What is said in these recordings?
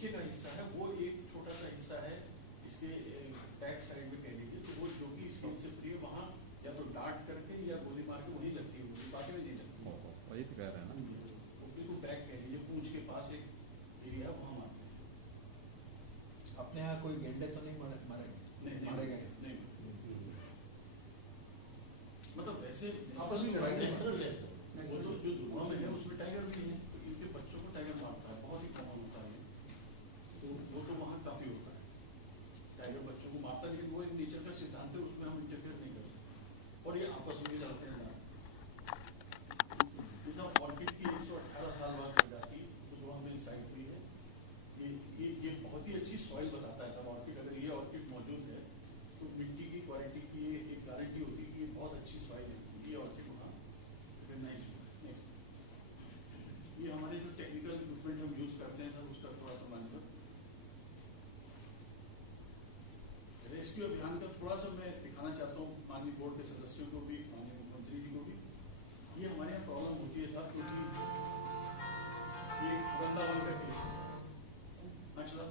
पीछे का हिस्सा है वो एक छोटा सा हिस्सा है इसके बैक साइड में कह लीजिए, तो वो जो कि स्किन से फ्री है, वहाँ या तो डांट करके या गोली मार के वहीं लगती है, गोली बाकी में नहीं लगती। वही तो कह रहे हैं ना, वो बिल्कुल बैक कह लीजिए, पूंछ के पास एक एरिया वहाँ मारते हैं। अपने यहाँ कोई गेंडे तो नहीं मारे गए? नहीं, मतलब वैसे आपस में लड़ाई वो तो जो जुआ में है उसमें टाइगर भी है, तो इनके बच्चों को टाइगर मारता है, बहुत ही कॉमन होता है, तो वो तो वहाँ काफी होता है, टाइगर बच्चों को मारता है, लेकिन वो एक नेचर का सिद्धांत है, उसमें हम इंटरफेयर नहीं कर सकते, और ये आपस में लड़ते हैं। ऑर्किड की 118 साल बाद प्रजाति जो हमें साइट हुई है, ये बहुत ही अच्छी सॉइल बताता है। सब ऑर्किड, अगर ये ऑर्किड मौजूद है तो मिट्टी की क्वालिटी की एक गारंटी होती है कि ये बहुत अच्छी सॉइल है, ये ऑर्किड वहाँ रिकॉग्नाइज हुआ। नेक्स्ट, ये हमारे जो टेक्निकल इक्विपमेंट हम यूज करते हैं सर, उसका थोड़ा सा मानिए। रेस्क्यू अभियान का थोड़ा सा मैं दिखाना चाहता हूँ माननीय बोर्ड के सदस्यों को भी, माननीय मुख्यमंत्री जी को भी। ये हमारे यहाँ प्रॉब्लम होती है सर, क्योंकि ये वृंदावन का केस है। अच्छा,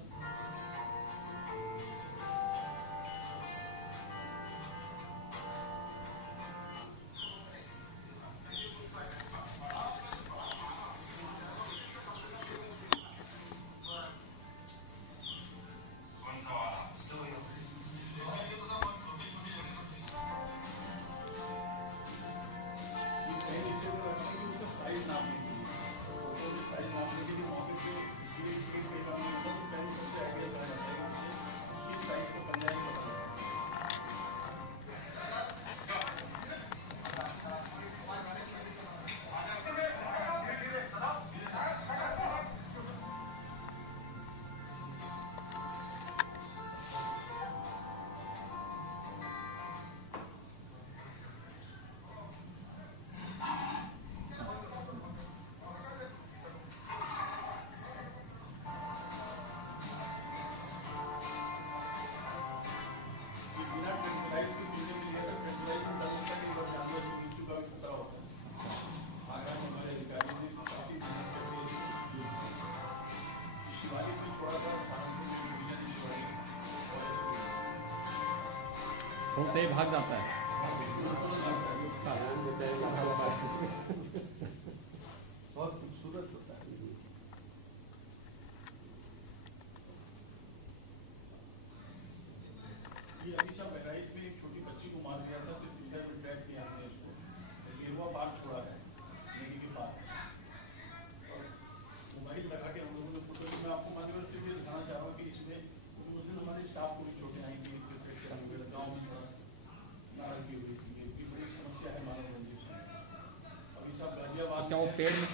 से भाग जाता है। बहुत खूबसूरत होता है। ये अभी सब बहराइच में एक छोटी बच्ची को मार दिया था, तो इंडिया में ट्रैक किया हमने इसको, गेरुआ बाग छोड़ा है नदी के पास, और मोबाइल लगा के हम लोगों ने फोटो, मैं आपको माध्यम से भी दिखाना चाह रहा हूँ कि इसमें उस दिन हमारे स्टाफ को भी चोटें आई थी, गाँव में थोड़ा नाराजगी हुई थी, ये बड़ी समस्या है मानव मंदिर से। अभी सब गाजियाबाद, क्या वो पेड़ में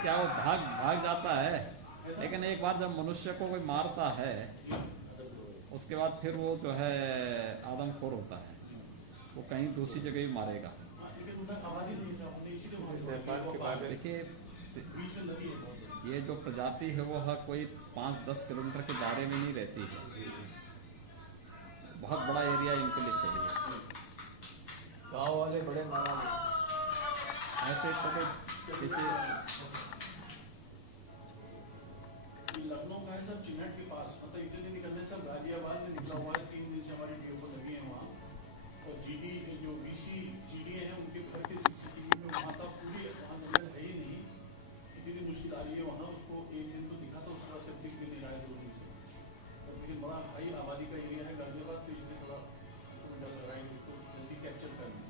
क्या वो भाग जाता है, लेकिन एक बार जब मनुष्य को कोई मारता है उसके बाद फिर वो जो है आदमखोर होता है, वो कहीं दूसरी जगह भी मारेगा। देखिए ये जो प्रजाति है वो हर कोई 5-10 किलोमीटर के दायरे में नहीं रहती है, बहुत बड़ा एरिया इनके लिए चाहिए। गाँव वाले बड़े मारा ऐसे छोटे लखनऊ का है सब चिन्हट के पास, मतलब इतने दिन निकलने सब गाजियाबाद में निकला हुआ है, 3 दिन से हमारी टीम लगी है वहाँ, और जीडी जो बीसी जीडी है उनके घर के सीसीटीवी में वहाँ तक पूरी वहाँ नजर है ही नहीं, इतनी मुश्किल आ रही है वहाँ। उसको एक दिन तो दिखा था, उसके बाद से दिख भी नहीं रहा है 2 दिन से, और लेकिन बड़ा हाई आबादी का एरिया है गाजियाबाद, तो इसलिए थोड़ा डर लग रहा है उसको जल्दी कैप्चर करना।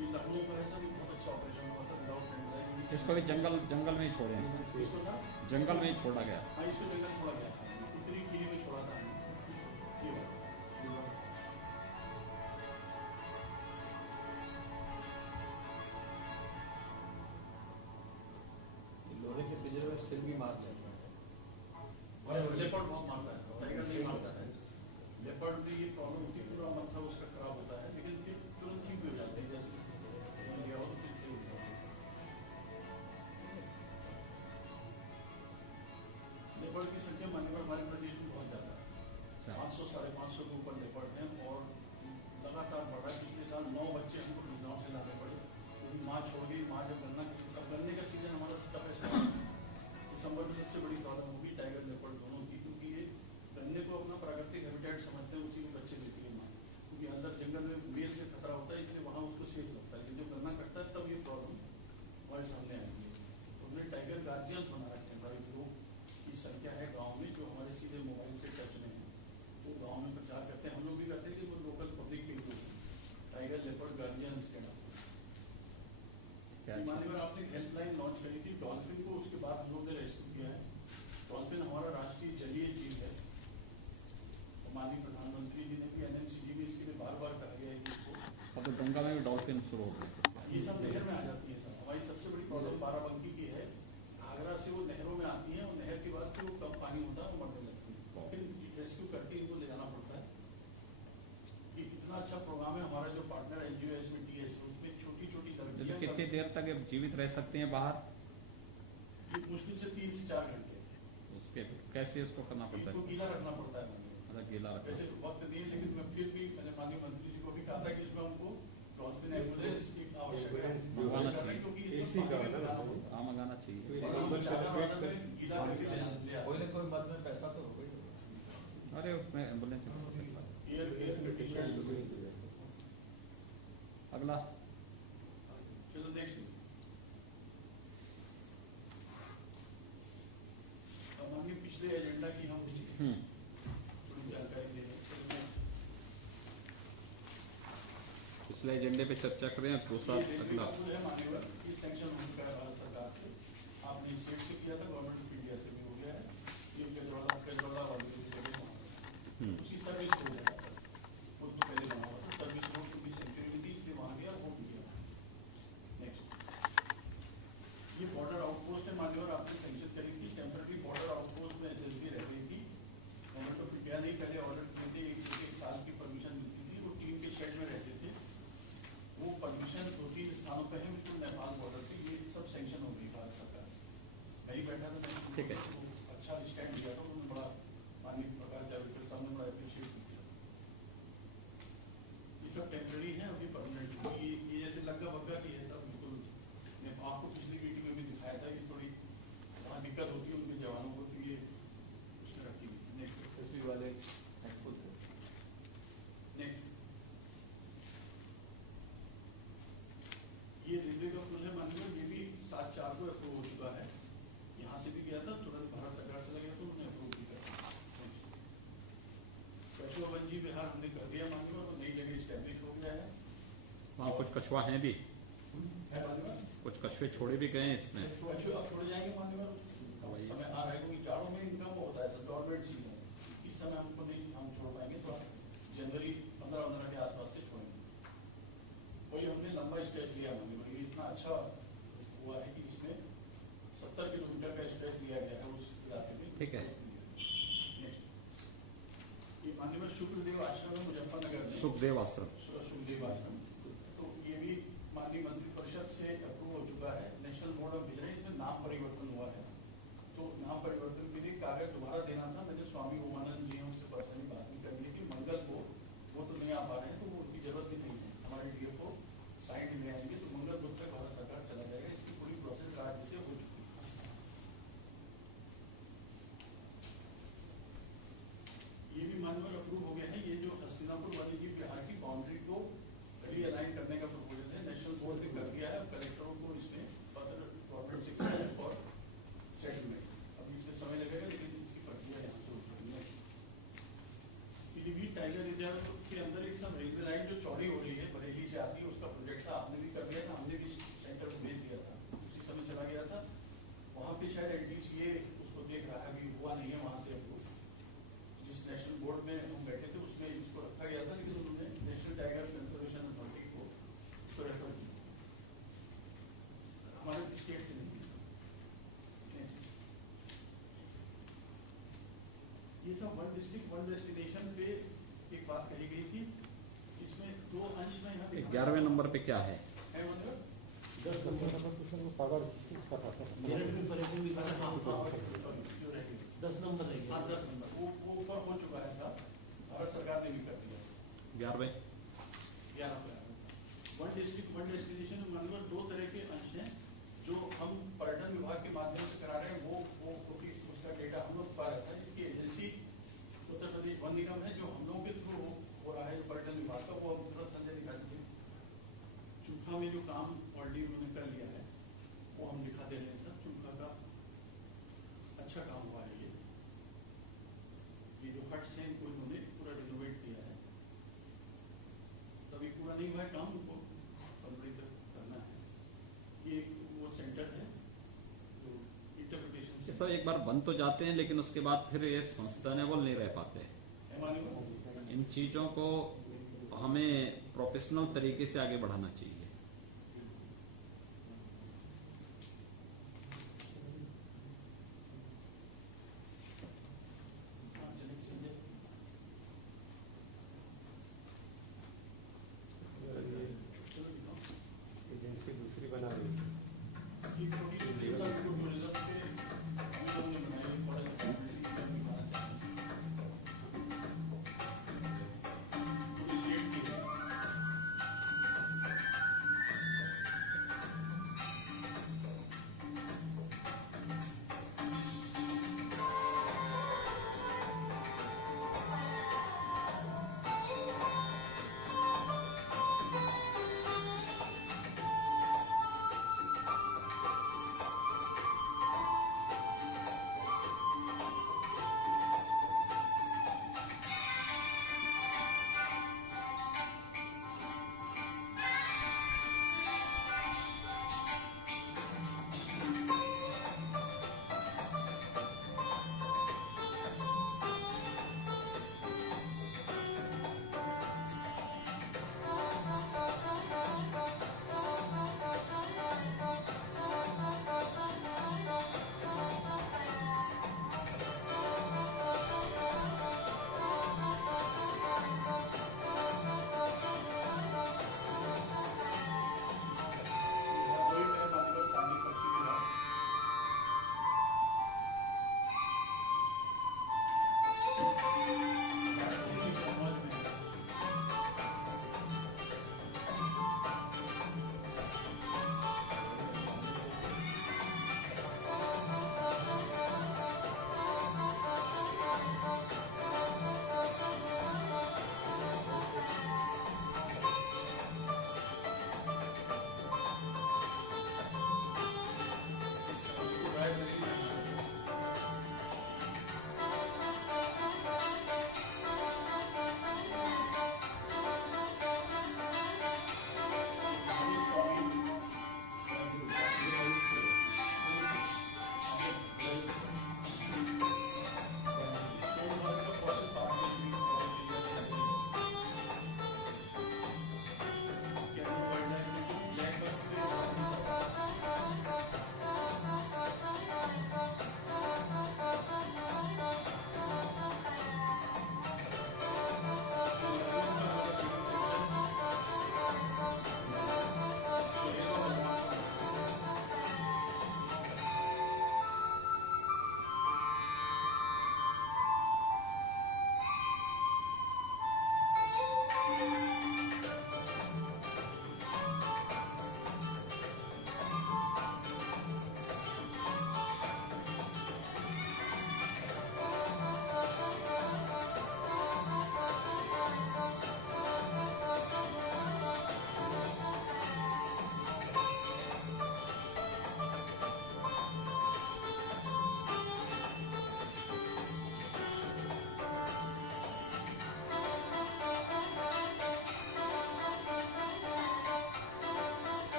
ये लखनऊ का है सर, बहुत अच्छा ऑपरेशन हुआ था, विदाउट ट्रेंड। इसको भी जंगल में ही छोड़े हैं, जंगल में ही छोड़ा गया। हाँ, इसको जंगल छोड़ा गया था, उत्तरी खीरी में छोड़ा था ये बात। लोहे के पिंजरे में सिर भी मार लेता है। लेपर्ड बहुत मारता है, टाइगर नहीं मारता है। लेपर्ड भी ये प्रॉब्लम होती है, पूरा मत्था उसका खराब होता है, लेकिन फिर तुरंत ठीक भी हो जाते हैं, जैसे गया हो तो फिर ठीक हो जाता है। लेपर्ड की संख्या मानने पर मान्यवर आपने हेल्पलाइन लॉन्च करी थी डॉल्फिन को, उसके बाद हम लोग ने रेस्क्यू किया है। डॉल्फिन हमारा राष्ट्रीय जलीय जीव है। माननीय प्रधानमंत्री जी ने भी एनएमसीजी में इसके लिए बार बार कहा गया है कि इसको, अब तो गंगा में भी डॉल्फिन शुरू हो गए। ये सब नहर में आ जाती है। सब हमारी सबसे बड़ी प्रॉब्लम बाराबंकी की है, आगरा से वो नहरों में आती है और नहर के बाद फिर वो कम पानी होता है वो मरने लगती है, फिर रेस्क्यू करके इनको ले जाना पड़ता है। ये इतना अच्छा प्रोग्राम है हमारा जो पार्टनर एनजीओ SBTS, उसमें छोटी छोटी तो लड़कियां कितनी देर तक ये जीवित रह सकते हैं बाहर? ये मुश्किल से 3 से 4 घंटे उसके कैसे उसको करना पड़ता इनको है? गीला रखना पड़ता है। मतलब गीला रखना। वैसे वक्त दिए, लेकिन मैं फिर भी मैंने माननीय मंत्री जी को भी कहा था कि इसमें हमको डॉल्फिन एम्बुलेंस की आवश्यकता है, मंगवाना चाहिए। क्योंकि एसी का वाला ना, हाँ मंगाना चाहिए। गीला करके ले आते हैं। कोई ना कोई मत में पैसा तो होगा ही। अरे उसमें एम्बुलेंस में एयर कंडीशन। अगला चलो नेक्स्ट। माननीय पिछले एजेंडा की हम थोड़ी जानकारी दे रहे हैं। पिछले एजेंडे पे चर्चा करें। दूसरा अगला है मान्यवर, ये सैंक्शन हो चुका है भारत सरकार से। आपने स्टेट से किया था, गवर्नमेंट ऑफ इंडिया से भी हो गया है। ये केजरीवाल और उसी सर्विस रोड है, वो तो पहले बना हुआ था। सर्विस रोड की भी सेंचुरी में थी, इसलिए वहां गया वो भी गया। नेक्स्ट, ये बॉर्डर आउटपोस्ट है मान्यवर, आपने सैंक्शन करी थी। टेम्पररी बॉर्डर आउटपोस्ट में SSB रह गई थी। गवर्नमेंट ऑफ इंडिया ने पहले ऑर्डर किए थे, एक साल की परमिशन मिलती थी। वो टीम के शेड में रहते थे। वो परमिशन 2-3 स्थानों पर है, बिल्कुल नेपाल बॉर्डर पे। ये सब सैंक्शन हो गई भारत सरकार। मैं ही बैठा था, ठीक है। अच्छा स्टैंड लिया था उन्होंने, बड़ा माननीय प्रकाश जावड़ेकर साहब ने बड़ा अप्रिशिएट किया। ये सब टेम्पररी है, अभी परमानेंट। ये जैसे लग्गा बग्गा की है सब, बिल्कुल। मैं आपको पिछली वीडियो में भी दिखाया था कि थोड़ी वहाँ दिक्कत होती है उनके जवानों को, तो ये उसमें रखी हुई। नेक्स्ट SSB वाले खुद है। नेक्स्ट, ये रेलवे का पुल है माननीय, ये भी 7/4 को अप्रूव हो चुका है। यहाँ से भी गया था, तुरंत भारत सरकार चला गया तो उन्होंने अप्रूव किया। कछुआ जी बिहार हमने कर दिया माननीय, और नई जगह स्टैब्लिश हो गया है। वहाँ कुछ कछुआ हैं भी, है माननीय, कुछ कछुए छोड़े भी गए हैं इसमें। कछुआ अब छोड़ जाएंगे माननीय, समय आ रहा है, क्योंकि जाड़ों में इनका वो होता है डॉर्मेंट सीजन। इस समय हमको नहीं, हम छोड़ पाएंगे, तो जनवरी 15 के आसपास से छोड़ेंगे। वही हमने लंबा स्ट्रेच लिया माननीय, ये इतना अच्छा हुआ है कि इसमें 70 किलोमीटर का स्ट्रेच लिया गया है उस इलाके में। ठीक है। ये माननीय शुक्रदेव आश्रम है मुजफ्फरनगर में, सुखदेव आश्रम। सुखदेव आश्रम, तो ये भी माननीय मंत्रिपरिषद से अप्रूव हो चुका है। नेशनल बोर्ड ऑफ विजिलेंस, इसमें नाम परिवर्तन हुआ है, तो नाम परिवर्तन के लिए कागज दोबारा देना था। मैंने स्वामी उमानंद जी उनसे पर्सनली बात भी कर ली कि मंगल को वो तो नहीं आ पा रहे हैं, तो वो उनकी जरूरत भी नहीं है। हमारे DFO साइड ले आएंगे, तो मंगल बुध तक भारत सरकार चला जाएगा। इसकी पूरी प्रोसेस राज्य से हो चुकी है। ये भी मानवर अप्रूव हो गया है। ये जो हस्तिनापुर वाली जी बिहार की बाउंड्री को रीअलाइन करने का प्रपोजल है, नेशनल बोर्ड ने कर दिया है। कलेक्टरों को इसमें पत्र गवर्नमेंट से किया है और सेटलमेंट। अभी इसमें समय लगेगा, लेकिन इसकी प्रक्रिया यहाँ से हो रही है। पीलीभीत टाइगर रिजर्व के अंदर एक सब रेलवे लाइन जो चौड़ी हो रही है, बरेली से आती है, उसका प्रोजेक्ट था। आपने भी कर दिया था, हमने भी सेंटर को भेज दिया था, उसी समय चला गया था। वहाँ पे शायद NTCA उसको देख रहा है, अभी हुआ नहीं है वहाँ से अप्रूव। जिस नेशनल बोर्ड में हम बैठे थे उसमें इसको रखा गया था, लेकिन उन्होंने नेशनल टाइगर कंजर्वेशन अथॉरिटी को इसको रेफर किया, हमारे स्टेट से नहीं। ये सब वन डिस्ट्रिक्ट वन डेस्टिनेशन पे एक बात कही गई थी। इसमें 2 अंश में यहाँ 11वें नंबर पे क्या है? मतलब 10 नंबर का क्वेश्चन को पावर इसका था मेरठ में पर्यटन विभाग का काम जो रहेगी 10 नंबर रहेगा। हाँ 10 नंबर वो ऊपर हो चुका है साहब, भारत सरकार ने भी कर दिया। 11वें 11 वन डिस्ट्रिक्ट वन डेस्टिनेशन मानवर 2 तरह के अंश हैं जो हम पर्यटन विभाग के माध्यम से करा रहे हैं। वो उसका डेटा हम लोग पा रहता है। इसकी एजेंसी उत्तर प्रदेश वन निगम है, जो हम लोगों के थ्रू हो रहा है पर्यटन विभाग का, वो हम तुरंत संजय निकाल दिए। चूखा में जो काम ऑलरेडी उन्होंने कर लिया है वो हम दिखा दे रहे हैं सर। चूखा का अच्छा काम हुआ है। ये जो हट्स हैं इनको इन्होंने पूरा रिनोवेट किया है। तभी पूरा नहीं हुआ है काम, उनको कंप्लीट करना है। ये सब एक बार बन तो जाते हैं, लेकिन उसके बाद फिर ये सस्टेनेबल नहीं रह पाते। इन चीजों को हमें प्रोफेशनल तरीके से आगे बढ़ाना चाहिए। एजेंसी दूसरी बना रही है।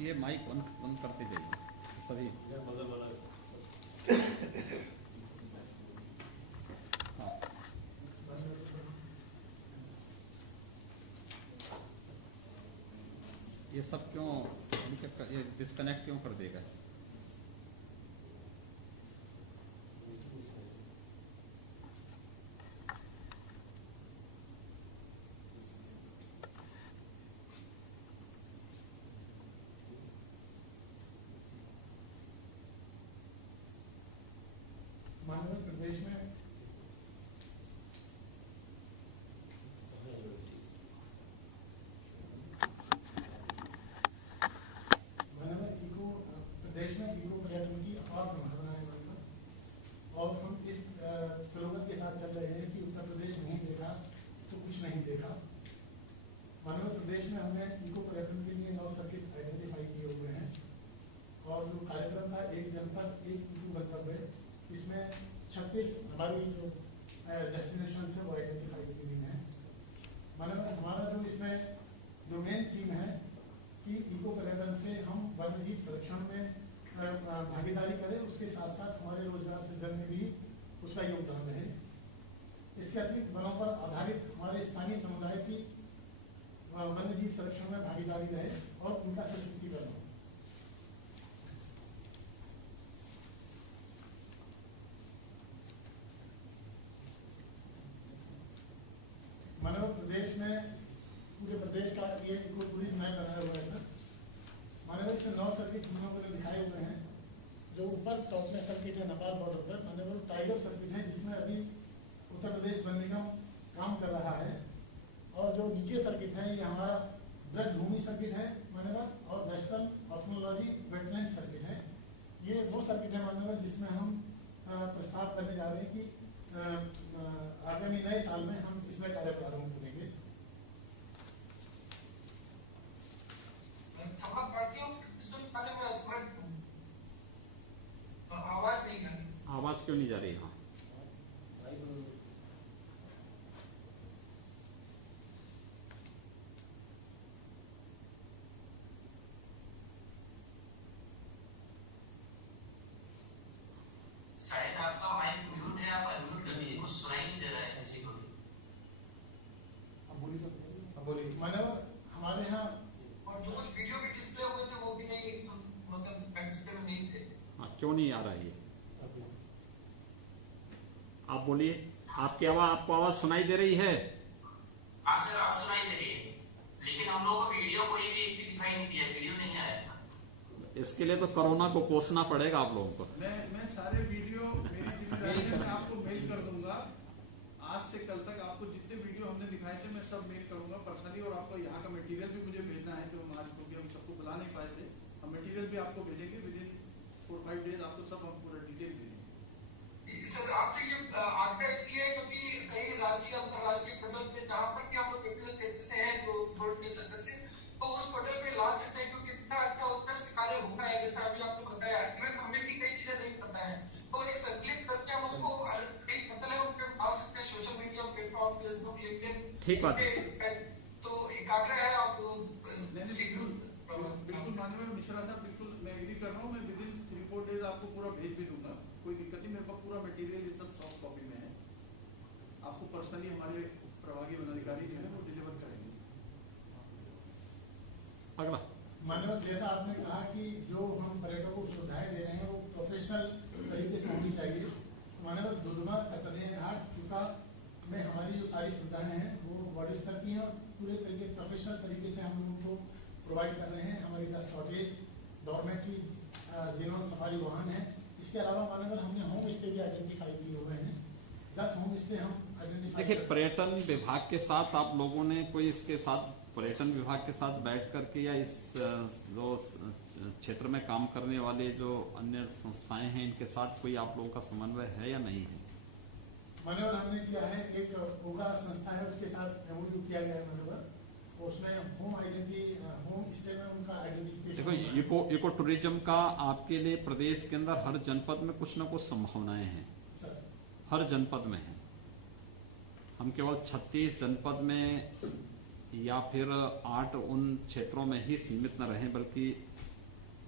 ये माइक बंद करते जाइए सभी। हाँ। ये सब क्यों ये डिस्कनेक्ट क्यों कर देगा? माननीय प्रदेश में प्रदेश वनों पर आधारित हमारे स्थानीय समुदाय की वन्य जीव संरक्षण में भागीदारी रहे और उनका सशक्तिकरण हो। मानव प्रदेश में पूरे प्रदेश का ये इको टूरिज्म मैप बनाया हुआ है सर। मानव इसमें 9 सर्किट हम लोगों ने दिखाए हुए हैं। जो ऊपर टॉप में सर्किट है नेपाल बॉर्डर पर, मानव टाइगर सर्किट है जिसमें अभी उत्तर प्रदेश वन निगम काम कर रहा है। और जो नीचे सर्किट है ये हमारा ब्रज भूमि सर्किट है मानव, और वेस्टर्न ऑथमोलॉजी वेटलैंड सर्किट है। ये वो सर्किट है मानव जिसमें हम प्रस्ताव करने जा रहे हैं कि आगामी नए साल में हम इसमें कार्य प्रारंभ करेंगे। आवाज क्यों नहीं जा रही? हाँ, शायद आपका माइक म्यूट है, आप अनम्यूट कर लीजिए, कुछ सुनाई नहीं दे रहा है किसी को भी। बोलिए मानव हमारे यहाँ और जो कुछ वीडियो भी डिस्प्ले हुए थे वो भी नहीं, मतलब पार्टिसिपेट में नहीं थे। हाँ, क्यों नहीं आ रहा है ये? आप बोलिए, आपको आवाज सुनाई दे रही है? हाँ सर, आप सुनाई दे रही है, लेकिन हम लोगों को वीडियो कोई भी दिखाई नहीं दिया, वीडियो नहीं आया। इसके लिए तो कोरोना को कोसना पड़ेगा आप लोगों को। मैं सारे वीडियो मेरी जिम्मेदारी है, मैं आपको मेल कर दूंगा। आज से कल तक आपको जितने वीडियो हमने दिखाए थे मैं सब मेल करूंगा पर्सनली। और आपको यहाँ का मटेरियल भी मुझे भेजना है, जो हम आज क्योंकि हम सबको बुला नहीं पाए थे, हम मटेरियल भी आपको भेजेंगे। विद इन 4-5 डेज आपको सब हम पूरा डिटेल भेजेंगे। सर आपसे ये आग्रह इसलिए है क्योंकि कई राष्ट्रीय अंतर्राष्ट्रीय पटल पे जहाँ पर भी हम लोग विभिन्न क्षेत्र से हैं जो बोर्ड के सदस्य, तो उस पटल पे ला सकते हैं क्योंकि इतना अच्छा उत्कृष्ट कार्य होता है जैसा अभी आपने बताया। इवन हमें भी कई चीजें नहीं पता है, तो एक संकलित करके हम उसको कई पटल है उन पर डाल सकते हैं, social media platform, Facebook, LinkedIn. ठीक बात है। तो एक आग्रह है आप बिल्कुल माननीय मिश्रा साहब, बिल्कुल मैं एग्री कर रहा हूँ। मैं विद इन 3-4 डेज आपको पूरा भेज भी दूंगा, कोई दिक्कत नहीं। मेरे पास पूरा मटेरियल ये सब सॉफ्ट कॉपी में है। आपको पर्सनली हमारे प्रभागी वनाधिकारी जो है वो डिलीवर करेंगे। अगला मानव जैसा आपने कहा कि जो हम पर्यटकों को सुविधाएं दे रहे हैं वो प्रोफेशनल तरीके से होनी चाहिए। मानव दुधमा कतरिया घाट चुका में हमारी जो सारी सुविधाएं हैं वो बड़े स्तर की हैं और पूरे तरीके प्रोफेशनल तरीके से हम लोगों को प्रोवाइड कर रहे हैं। हमारी 10 कॉटेज, डॉर्मेट्री, जिन्होंने सफारी वाहन है। इसके अलावा मानव हमने होम स्टे भी आइडेंटिफाई किए हुए हैं। 10 होम स्टे हम आइडेंटिफाई। देखिए, पर्यटन विभाग के साथ आप लोगों ने कोई इसके साथ पर्यटन विभाग के साथ बैठ करके या इस जो क्षेत्र में काम करने वाले जो अन्य संस्थाएं हैं इनके साथ कोई आप लोगों का समन्वय है या नहीं है? मनोहर हमने किया है, एक होगा संस्था है उसके साथ एमओयू किया गया है मनोहर, उसमें होम स्टे में उनका आइडेंटिफिकेशन। देखो, इको टूरिज्म का आपके लिए प्रदेश के अंदर हर जनपद में कुछ न कुछ संभावनाएं हैं, हर जनपद में है। हम केवल 36 जनपद में या फिर 8 उन क्षेत्रों में ही सीमित न रहें, बल्कि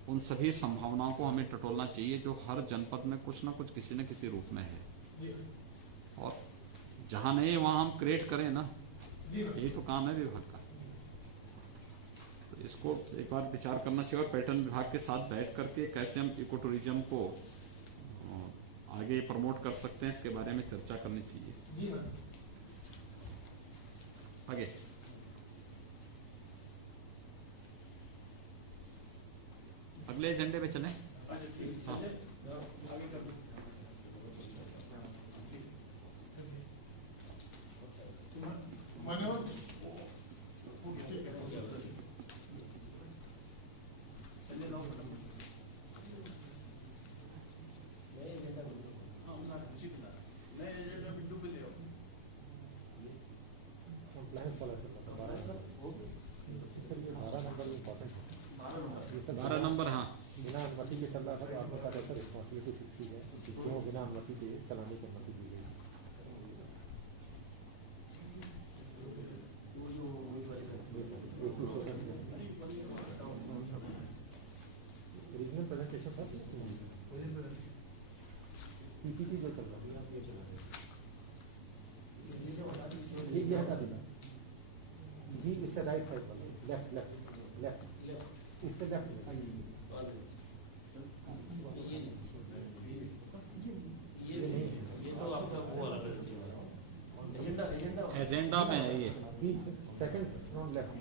उन सभी संभावनाओं को हमें टटोलना चाहिए जो हर जनपद में कुछ न कुछ किसी न किसी रूप में है। और जहां नहीं वहां हम क्रिएट करें ना, यही तो काम है विभाग का। तो इसको एक बार विचार करना चाहिए और पर्यटन विभाग के साथ बैठ करके कैसे हम इको टूरिज्म को आगे प्रमोट कर सकते हैं इसके बारे में चर्चा करनी चाहिए। आगे अगले एजेंडे पे चलें। हाँ। बिना अनुमति के चल रहा था तो आपने कहा सर रिस्पॉन्सिबिलिटी फिक्स की है, क्यों बिना अनुमति के चलाने की अनुमति दी गई। रीजनल प्रेजेंटेशन था, पीपीटी जो चल रहा है ये हटा देना, ये इससे राइट साइड पर, लेफ्ट लेफ्ट लेफ्ट, इससे लेफ्ट, ये तो आपका वो वाला एजेंडा में है ये। सेकंड फ्रॉम लेफ्ट,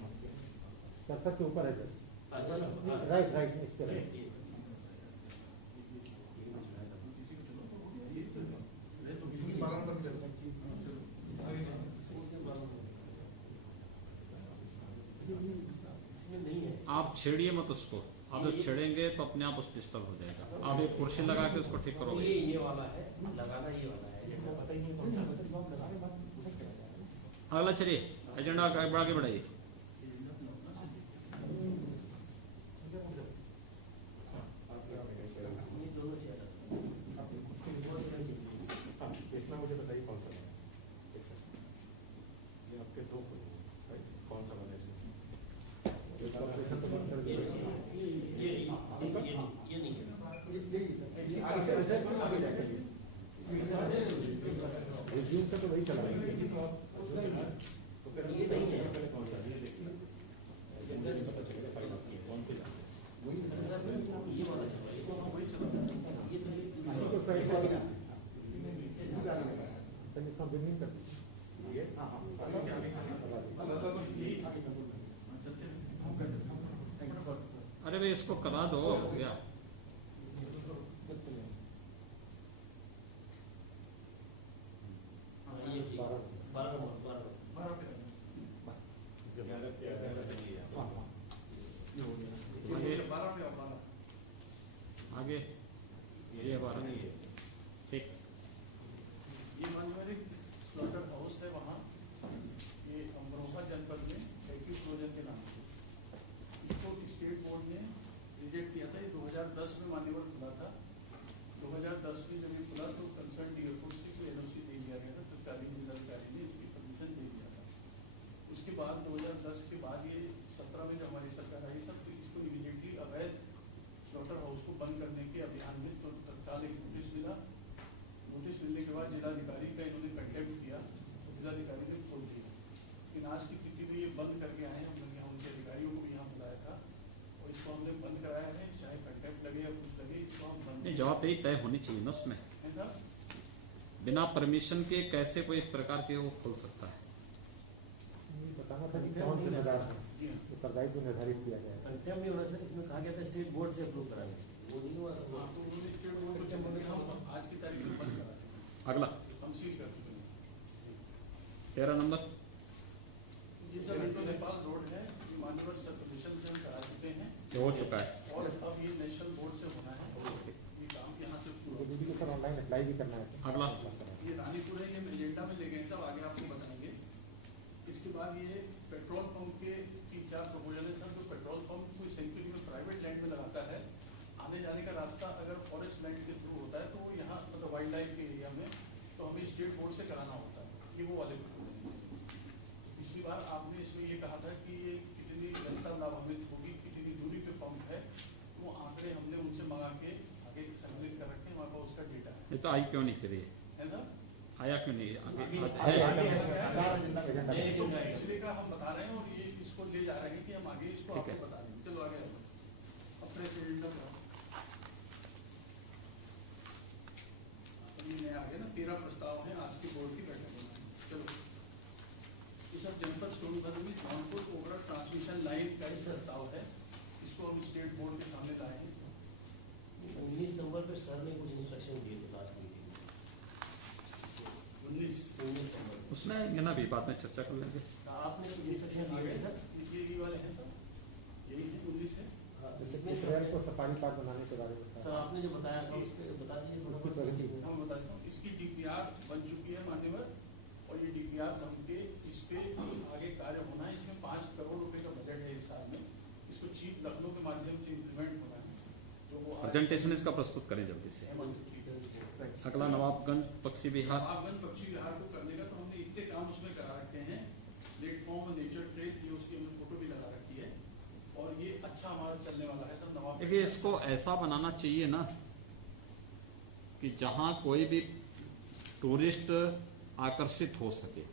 कर्सर के ऊपर है जस्ट, राइट राइट इस पे राइट। आप छेड़िए मत उसको, आप जब छेड़ेंगे तो अपने आप उस डिस्टर्ब हो जाएगा। आप एक कुर्सी लगा के उसको ठीक करोगे। ये वाला है, लगाना ये वाला है। अगला चलिए, एजेंडा आगे बढ़ाइए। इसमें मुझे बताइए कौन सा है, ये आपके दो कौन सा बना है इसमें? रिज्यूम से तो वही चला रहा है, तो फिर ये नहीं है पहले कौन सा है, पता चलेगा फाइल आपकी कौन सी वही ये वाला इसको बिगनिंग कर दीजिए। अरे भाई इसको करा दो, हो गया। आगे ये 12 नहीं है, ठीक। ये माननीय स्लॉटर हाउस है वहाँ, ये अमरोहा जनपद में शैकी प्रोजन के नाम से, इसको स्टेट बोर्ड ने रिजेक्ट किया था। ये 2010 में मान्यवर खुला था। 2010 में जब ये खुला तो कंसर्न एयरपोर्ट से कोई एनओसी दे दिया गया था, तत्कालीन जिलाधिकारी ने इसकी परमिशन दे दिया था। उसके बाद 2010 के बाद ये 17 में जब हमारी सरकार आई सब, तो इसको इमीडिएटली अवैध स्लॉटर हाउस को बंद करने के अभियान में तो तत्काल एक नोटिस मिला। नोटिस मिलने के बाद जिलाधिकारी का इन्होंने कंटेक्ट किया, तो जिलाधिकारी ने खोल दिया। लेकिन आज की स्थिति में ये बंद करके आए हैं। हमने यहाँ उनके अधिकारियों को भी यहाँ बुलाया था और इसको हमने बंद कराया है, चाहे कंटेक्ट लगे या कुछ लगे, इसको हम बंद। नहीं, जवाबदेही तय होनी चाहिए ना उसमें। बिना परमिशन के कैसे कोई इस प्रकार के वो खोल सकता है? बताना था कि कौन जिम्मेदार है, उत्तरदायित्व निर्धारित किया जाए। कंटेम्प्ट नहीं होना सर, इसमें कहा गया था स्टेट बोर्ड से अप्रूव कराने, वो नहीं हुआ सर। आज की तारीख में बंद करा है। अगला हम सील कर चुके हैं। 13 नंबर, ये सब इंडो नेपाल रोड है, मान्यवर सर्कुलेशन से हम करा चुके हैं जो हो चुका है। और अब ये नेशनल बोर्ड से होना है। ये काम यहाँ से तो दीदी के ऊपर ऑनलाइन अप्लाई भी करना है। अगला ये रानीपुर है, ये एजेंडा में ले गए सब, आगे आपको बताएंगे। इसके बाद ये पेट्रोल पंप के 3-4 प्रपोजल है सर। जो पेट्रोल पंप कोई सेंचुरी में प्राइवेट लैंड में लगाता है, आने जाने का रास्ता अगर फॉरेस्ट लैंड के थ्रू होता है तो वो यहाँ मतलब वाइल्ड लाइफ के एरिया में, तो हमें स्टेट बोर्ड से कराना होता है। ये वो वाले प्रपोजल हैं। पिछली बार आपने इसमें ये कहा था कि ये कितनी जनता लाभान्वित होगी, कितनी दूरी पे पंप है, वो आंकड़े हमने उनसे मंगा के आगे संकलित कर रखे हैं, हमारे पास उसका डेटा है। ये तो आई क्यों नहीं फिर ये है ना? आया क्यों नहीं? आगे पिछले का हम बता रहे हैं और ये इसको ले जा रहे हैं कि हम आगे इसको ठीक है। आपको बता दें। चलो आगे अपने एजेंडा पर ये आगे ना 13 प्रस्ताव है आज की बोर्ड की बैठक में। चलो ये सब जनपद सोनभद्र में जौनपुर ओवरऑल ट्रांसमिशन लाइन का ही प्रस्ताव है, इसको हम स्टेट बोर्ड के सामने लाए हैं। 19 नंबर पे सर ने कुछ इंस्ट्रक्शन दिए थे लास्ट मीटिंग में। 19 नंबर उसमें आएंगे ना, अभी बाद में चर्चा कर लेंगे। आपने कुछ इंस्ट्रक्शन दिए थे सर? ये वाले हैं सर, यही है 19 है। इस शहर को सफारी पार्क बनाने के बारे में सर आपने जो बताया था उसके बता दीजिए उसकी प्रगति। हम बताता हूँ, इसकी डीपीआर बन चुकी है मान्यवर, और ये डीपीआर बन के इस पे आगे कार्य होना है। इसमें 5 करोड़ रुपए का बजट है इस साल में। इसको चीफ लखनऊ के माध्यम से इम्प्लीमेंट होना है, जो वो प्रेजेंटेशन इसका प्रस्तुत करें जल्दी से। अगला नवाबगंज पक्षी विहार। नवाबगंज पक्षी विहार को करने का तो हमने इतने काम उसमें करा रखे हैं, प्लेटफॉर्म और नेचर ट्रेल, ये उसकी हमने फोटो भी लगा रखी है और ये अच्छा हमारा चलने वाला है। तो नवाब देखिए इसको ऐसा बनाना चाहिए ना कि जहां कोई भी टूरिस्ट आकर्षित हो सके।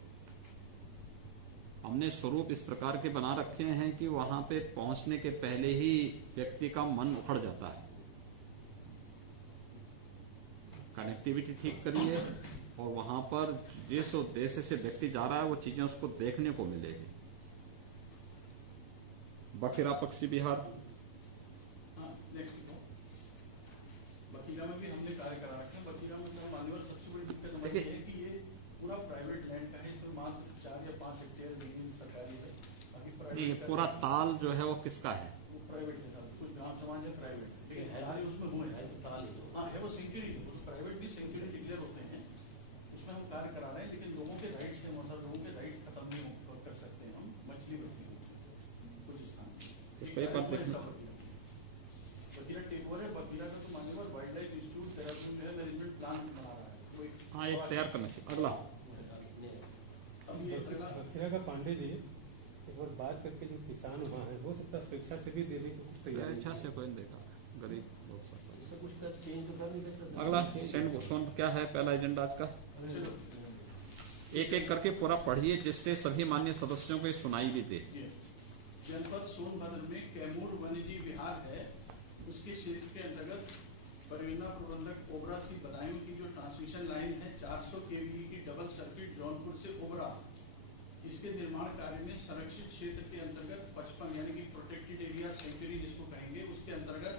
हमने स्वरूप इस प्रकार के बना रखे हैं कि वहां पे पहुंचने के पहले ही व्यक्ति का मन उखड़ जाता है। कनेक्टिविटी ठीक करिए और वहां पर जिस उद्देश्य से व्यक्ति जा रहा है वो चीजें उसको देखने को मिलेगी। बखिरा पक्षी विहार, बखीरा में भी हमने कार्य करा रखे हैं। बखीरा में तो मान्यवर सबसे बड़ी दिक्कत हमारी है कि ये पूरा प्राइवेट लैंड का है, इसमें मात्र 4 या 5 हेक्टेयर जमीन सरकारी है, बाकी ये प्राइवेट पूरा ताल जो है वो किसका है? वो प्राइवेट के साथ कुछ ग्राम समाज है प्राइवेट, लेकिन है उसमें हुए हैं। हाँ है, वो सेंचुरी है, वो प्राइवेट भी सेंचुरी डिक्लेयर होते हैं, उसमें हम कार्य करा रहे हैं। लेकिन लोगों के राइट से मतलब लोगों के राइट खत्म नहीं कर सकते हैं हम मछली बस्ती कुछ स्थान। बखीरा टेक ओवर है। बखीरा का तो मान्यवर वाइल्ड लाइफ इंस्टीट्यूट देहरादून में मैनेजमेंट प्लान बना रहा है, तो हाँ एक तैयार करना चाहिए। अगला अब ये अगला बखीरा का पांडे जी एक बार बात करके जो किसान वहाँ है हो सकता है स्वेच्छा से भी देने की कुछ तैयारी अच्छा से कोई नहीं देखा, गरीब लोग सब। कुछ का चेंज तो कर नहीं सकता। अगला सेंड क्या है पहला एजेंडा आज का? एक एक करके पूरा पढ़िए जिससे सभी मान्य सदस्यों को सुनाई भी दे। जनपद सोनभद्र में कैमूर वन्यजीव विहार है, उसके क्षेत्र के अंतर्गत परियोजना प्रबंधक ओबरा सी बदायूं की जो ट्रांसमिशन लाइन है 400 kV की डबल सर्किट जौनपुर से ओबरा, इसके निर्माण कार्य में संरक्षित क्षेत्र के अंतर्गत 55 यानी कि प्रोटेक्टेड एरिया सेंचुरी जिसको कहेंगे, उसके अंतर्गत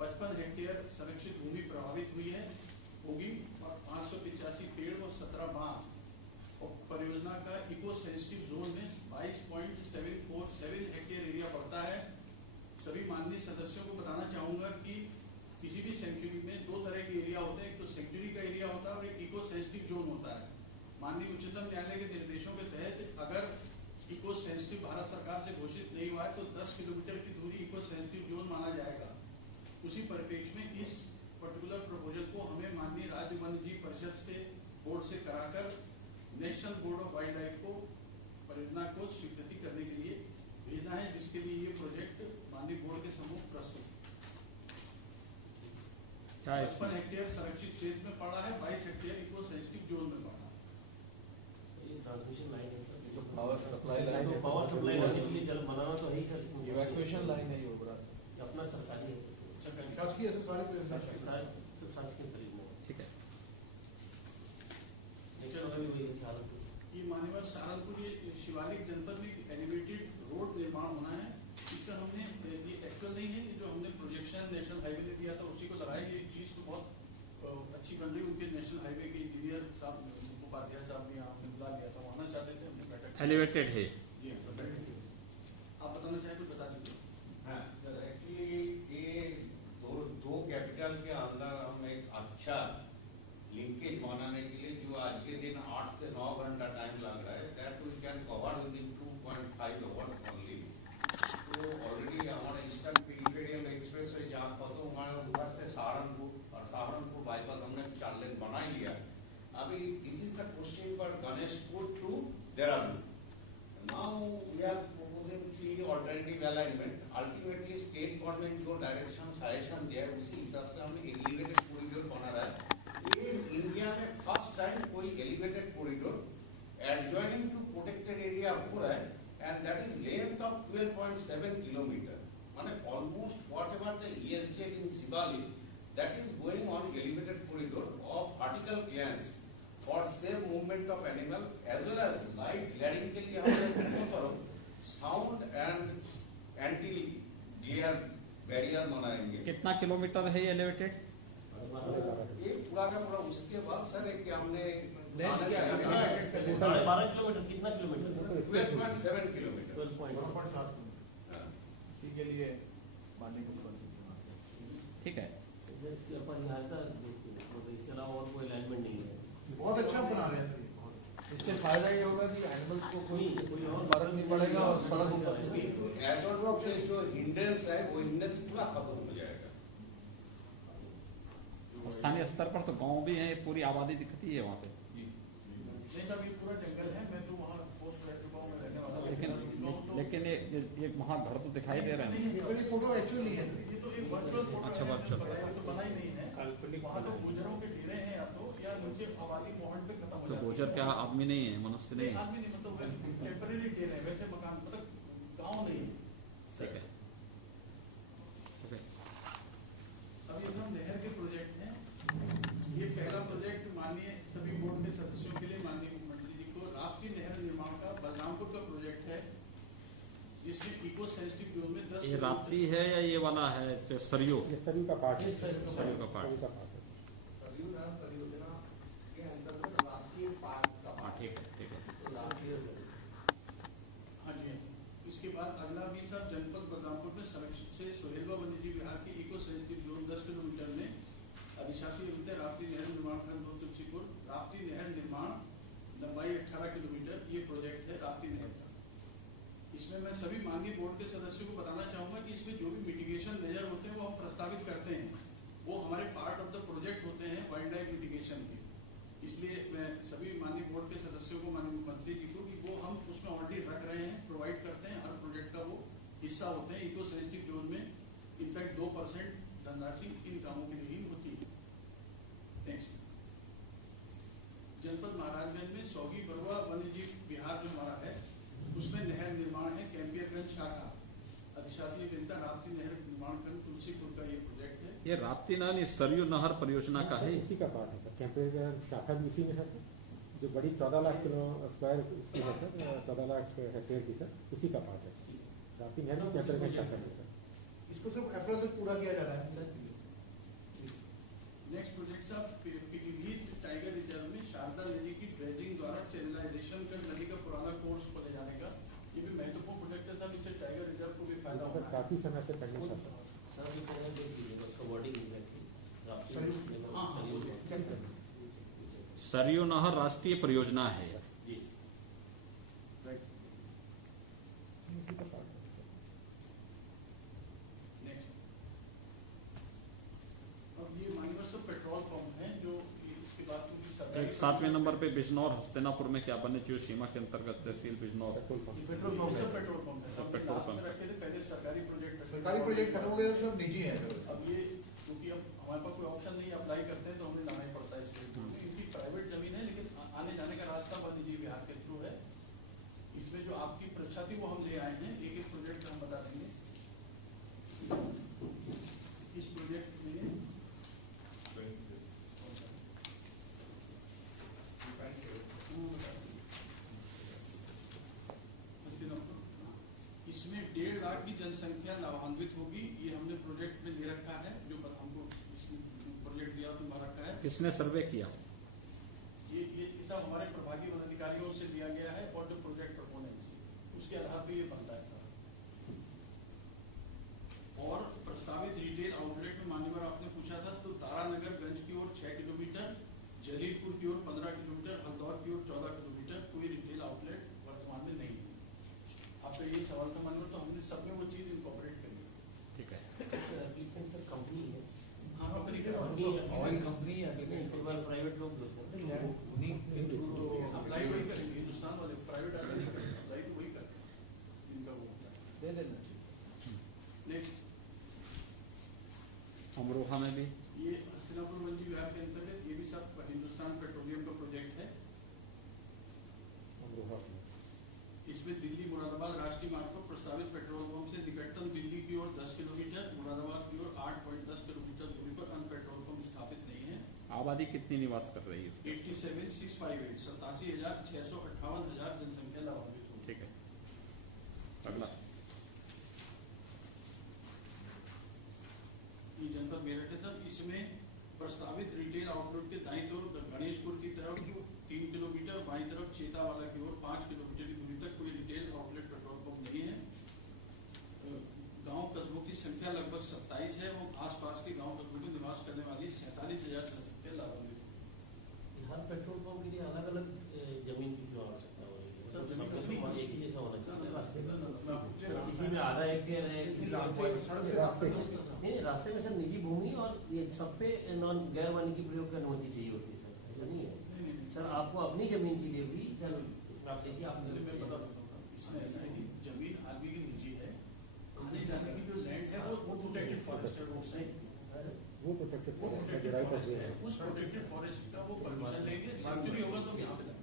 55 हेक्टेयर संरक्षित भूमि प्रभावित हुई है होगी और 585 पेड़ और 17 बांस। और परियोजना का इको सेंसिटिव जोन में 22.747 हेक्टेयर एरिया बढ़ता है। सभी माननीय सदस्यों को बताना चाहूंगा कि किसी भी सेंचुरी में 2 तरह के एरिया होते हैं, एक तो सेंचुरी का एरिया होता है और एक इको सेंसिटिव जोन होता है। माननीय उच्चतम न्यायालय के निर्देशों के तहत अगर इको सेंसिटिव भारत सरकार से घोषित नहीं हुआ है तो 10 किलोमीटर की दूरी इको सेंसिटिव जोन माना जाएगा। उसी परिप्रेक्ष्य में इस पर्टिकुलर प्रपोजल को हमें माननीय राज्य वन्य जीव परिषद से बोर्ड से कराकर national board of wild life को परियोजना को स्वीकृति करने के लिए भेजना है, जिसके लिए ये प्रोजेक्ट माननीय बोर्ड के सम्मुख प्रस्तुत। 55 हेक्टेयर संरक्षित क्षेत्र में पड़ा है, 22 हेक्टेयर इको सेंसिटिव जोन में पड़ा है। ये ट्रांसमिशन लाइन है सर, जो पावर सप्लाई लाइन तो पावर सप्लाई लाइन के लिए जल बनाना तो है ही सर। इवैक्यूएशन लाइन है ये ओबरा से। अपना सरकारी है, शासकीय है, सरकारी शासकीय खरीदना। ठीक है, ये मान्यवर सहारनपुर ये शिवालिक जनपद में एलिवेटेड रोड निर्माण होना है। इसका हमने ये एक्चुअल नहीं है, ये जो हमने प्रोजेक्शन नेशनल हाईवे में दिया था उसी को लगाया। ये चीज तो बहुत अच्छी बन रही, उनके नेशनल हाईवे के इंजीनियर साहब उपाध्याय साहब ने यहाँ बुला लिया था, आना चाहते थे, हमने बैठक एलिवेटेड है। आप बताना चाहे तो बता दीजिए। हाँ सर, एक्चुअली ये दो कैपिटल के अंदर हम एक अच्छा लिंकेज बनाने के लिए जो आज के दिन 8 से 9 घंटा टाइम लग रहा है, that we can cover within 2.5 hours only. तो ऑलरेडी हमारा ईस्टर्न पेरिफेरियल एक्सप्रेस वे जहाँ पदों उधर से सहारनपुर और सहारनपुर बाईपास हमने 4 लेन बना ही लिया। अभी this is the question for Ganeshpur to Dehradun. Now we are proposing 3 alternative alignment. Ultimately state government जो डायरेक्शन सजेशन दिया है उसी हिसाब से हमने एलिवेटेड कॉरिडोर बना रहा है। ये इंडिया में फर्स्ट टाइम कोई elevated corridor adjoining to protected area हो रहा है, and that is length of 12.7 kilometre. माने ऑलमोस्ट व्हाटएवर द ESZ इन Sibali that is going on elevated corridor of vertical clearance for safe movement of animal as well as light glaring के लिए हमने दोनों तरफ sound and anti glare barrier बनाएंगे। कितना kilometre है ये एलिवेटेड? ये पूरा का पूरा। उसके बाद सर एक हमने 12 किलोमीटर, कितना किलोमीटर? 12.7 किलोमीटर। 12.7। इसी के लिए माननीय मुख्यमंत्री। ठीक है, इसकी अपरिहार्यता देखिए, तो इसके अलावा और कोई अलाइनमेंट नहीं है। बहुत अच्छा बना रहे हैं। इससे फायदा ये होगा कि एनिमल्स को कोई कोई और फर्क नहीं पड़ेगा और सड़क ऊपर एयरपोर्ट से जो हिंड्रेंस है वो हिंड्रेंस पूरा खत्म हो जाएगा। स्थानीय स्तर पर तो गांव भी है, पूरी आबादी दिखती है वहाँ पे। नहीं साहब, ये पूरा जंगल है। मैं तो वहाँ पोस्ट ग्रेजुएट गाँव में रहने वाला हूँ। लेकिन ये वहाँ घर तो दिखाई दे रहे हैं। ये फोटो एक्चुअली है। ये तो एक वर्चुअल फोटो अच्छा, virtual। तो बना ही नहीं है। वहाँ तो गुजरों के डेरे हैं या तो, या नीचे आबादी पॉइंट पे खत्म हो तो जाती है। गुजर क्या आदमी नहीं है, मनुष्य नहीं है? आदमी नहीं, मतलब टेम्परेरी दे रहे हैं, वैसे मकान मतलब गाँव नहीं है। ठीक है। ओके। अब ये सब नहर के प्रोजेक्ट हैं। ये पहला प्रोजेक्ट माननीय सभी बोर्ड के सदस्यों के लिए माननीय मुख्यमंत्री जी को राप्ती नहर निर्माण का बलरामपुर का प्रोजेक्ट है, जिसमें इको सेंसिटिव जोन में 10 ये राप्ती है या ये वाला है सरयू? ये सरयू का पार्ट है। सरयू का पार्ट। सरयू का पार्ट है। सरयू नहर परियोजना के अंतर्गत राष्ट्रीय पार्क का हाँ ठीक है, ठीक है। हाँ जी। इसके बाद अगला भी साहब जनपद बलरामपुर में संरक्षित से सोहेलवा वन्यजीव विहार के इको सेंसिटिव जोन 10 किलोमीटर में अधिशासी वित्त राप्ती नहर निर्माण खंड तुलसीपुर राप्ती नहर निर्माण लंबाई 18 किलोमीटर ये प्रोजेक्ट है राप्ती नहर का। इसमें मैं सभी माननीय बोर्ड के सदस्यों को बताना चाहूंगा कि इसमें जो भी मिटिगेशन मेजर होते हैं वो हम प्रस्तावित करते हैं, वो हमारे पार्ट ऑफ द प्रोजेक्ट होते हैं वाइल्ड लाइफ मिटिगेशन के। इसलिए मैं सभी माननीय बोर्ड के सदस्यों को माननीय मुख्यमंत्री जी को कि वो हम उसमें ऑलरेडी रख रहे हैं, प्रोवाइड करते हैं, हर प्रोजेक्ट का वो हिस्सा होते हैं। इको सेंसिटिव जोन में इनफैक्ट 2% धनराशि इन कामों के लिए ही होती है। नेक्स्ट, जनपद महाराजगंज में सौगी बरुआ वन्यजीव विहार जो हमारा है उसमें नहर निर्माण है, कैंपियरगंज शाखा अधिशासी अभियंता राप्ती नहर निर्माण खंड तुलसीपुर का ये प्रोजेक्ट है। ये राप्ती नहर सरयू नहर परियोजना का है। इसी का पार्ट है सर। कैंपेन शाखा भी इसी में है सर, जो बड़ी 14 लाख किलो स्क्वायर इसकी है सर, 14 लाख हेक्टेयर की सर, उसी का पार्ट है। राप्ती नहर की कैंपेन शाखा है सर। इसको सिर्फ अप्रैल तक पूरा किया जा रहा है। नेक्स्ट प्रोजेक्ट साहब पीलीभीत टाइगर रिजर्व में शारदा नदी की ड्रेजिंग द्वारा चैनलाइजेशन कर नदी का पुराना कोर्स को ले जाने का ये भी महत्वपूर्ण प्रोजेक्ट है साहब। इससे टाइगर रिजर्व को भी फायदा सर होगा। काफी समय से पेंडिंग था सर। सर अभी पहले देख लीजिएगा उसका वर्डिंग एग्जैक्टली हाँ, सरयू नहर राष्ट्रीय परियोजना है। जी इसी का पार्ट है सर। नेक्स्ट, अब ये माननीय सब पेट्रोल पंप हैं जो इसके बाद क्योंकि सरकारी 7वें नंबर पे बिजनौर हस्तिनापुर में क्या वन्य जीव सीमा के अंतर्गत तहसील Bijnor petrol pump. Petrol pump सब पेट्रोल पंप है। सब पेट्रोल पंप। रखे थे पहले सरकारी प्रोजेक्ट सरकारी प्रोजेक्ट खत्म हो गया तो सब निजी है। अब ये क्योंकि अब हमारे पास कोई ऑप्शन नहीं, अप्लाई करते हैं तो हमें लाना ही पड़ता है इसलिए। इनकी प्राइवेट जमीन है लेकिन आने जाने का रास्ता वन्यजीव विहार के थ्रू है। इसमें जो आपकी परीक्षा थी वो हम ले आए हैं, एक एक प्रोजेक्ट हम बता देंगे। इस प्रोजेक्ट में इसमें 1.5 लाख की जनसंख्या लाभान्वित होगी। ये हमने प्रोजेक्ट में ले रखा है, जो हमको प्रोजेक्ट दिया उसमें भर रखा है। किसने सर्वे किया? ये सब हमारे प्रभागी पदाधिकारियों से लिया गया है और जो प्रोजेक्ट प्रोपोनेंट्स उसके आधार पर ये बनता है सर। और प्रस्तावित रिटेल आउटलेट में मान्यवर आपने पूछा था तो तारानगर गंज की ओर 6 किलोमीटर, जलीलपुर की ओर 15 किलोमीटर, हल्दौर की ओर 14 किलोमीटर कोई रिटेल आउटलेट वर्तमान में नहीं है। आपका ये सवाल था मान्यवर, तो हमने सब में वो चीज इनकॉर्पोरेट करी है। ठीक है। एप्लीकेंट सर कंपनी है, हाँ, कंपनी ऑयल कंपनी है प्राइवेट लोग जो होते हैं तो अप्लाई वही करेंगे, हिंदुस्तान वाले प्राइवेट वाले नहीं करेंगे, अप्लाई तो वही करेंगे इनका वो होता है। दे देना। नेक्स्ट, अमरोहा में भी ये हस्तिनापुर वन्यजीव विहार के अंतर्गत ये भी सब हिंदुस्तान पेट्रोलियम का प्रोजेक्ट है। अमरोहा। इसमें दिल्ली मुरादाबाद राष्ट्रीय मार्ग पर प्रस्तावित पेट्रोल पंप से निकटतम दिल्ली की ओर 10 किलोमीटर, मुरादाबाद की ओर 8.10 किलोमीटर दूरी पर अन्य पेट्रोल पंप स्थापित नहीं है। आबादी कितनी निवास कर रही है? 87,658 87,658 जनसंख्या लाभान्वित होगी। ठीक है। अगला ये जनपद मेरठ है सर। इसमें प्रस्तावित रिटेल आउटलेट के दाईं तरफ गणेशपुर की तरफ 3 किलोमीटर, बाईं तरफ चेतावाला की ओर 5 किलोमीटर की दूरी तक कोई रिटेल आउटलेट पेट्रोल पंप नहीं है। गांव कस्बों की संख्या लगभग 27 है और आसपास के गांव कस्बों में निवास करने वाली 47,000 जनसंख्या लाभान्वित होगी। हर पेट्रोल पंप के लिए अलग अलग जमीन की जो आवश्यकता हो रही है, मतलब एक ही जैसा होना चाहिए। किसी में आधा हेक्टेयर है, किसी में रास्ते में सर निजी भूमि और ये सब पे नॉन गैर वानिकी प्रयोग की अनुमति चाहिए होती है सर, ऐसा नहीं है सर। आपको अपनी जमीन के लिए भी सर आप देखिए, आप मैं बता देता हूँ, इसमें ऐसा है कि जमीन आदमी की निजी है, आने जाने की जो लैंड है वो प्रोटेक्टेड फॉरेस्ट है, वो प्रोटेक्टेड वो फॉरेस्ट प्रोटेक्टेड है, राइट ऑफ फॉरेस्ट वे है। है। उस प्रोटेक्टेड फॉरेस्ट का वो परमिशन लेंगे, सेंचुरी होगा तो यहाँ पे लगेगी।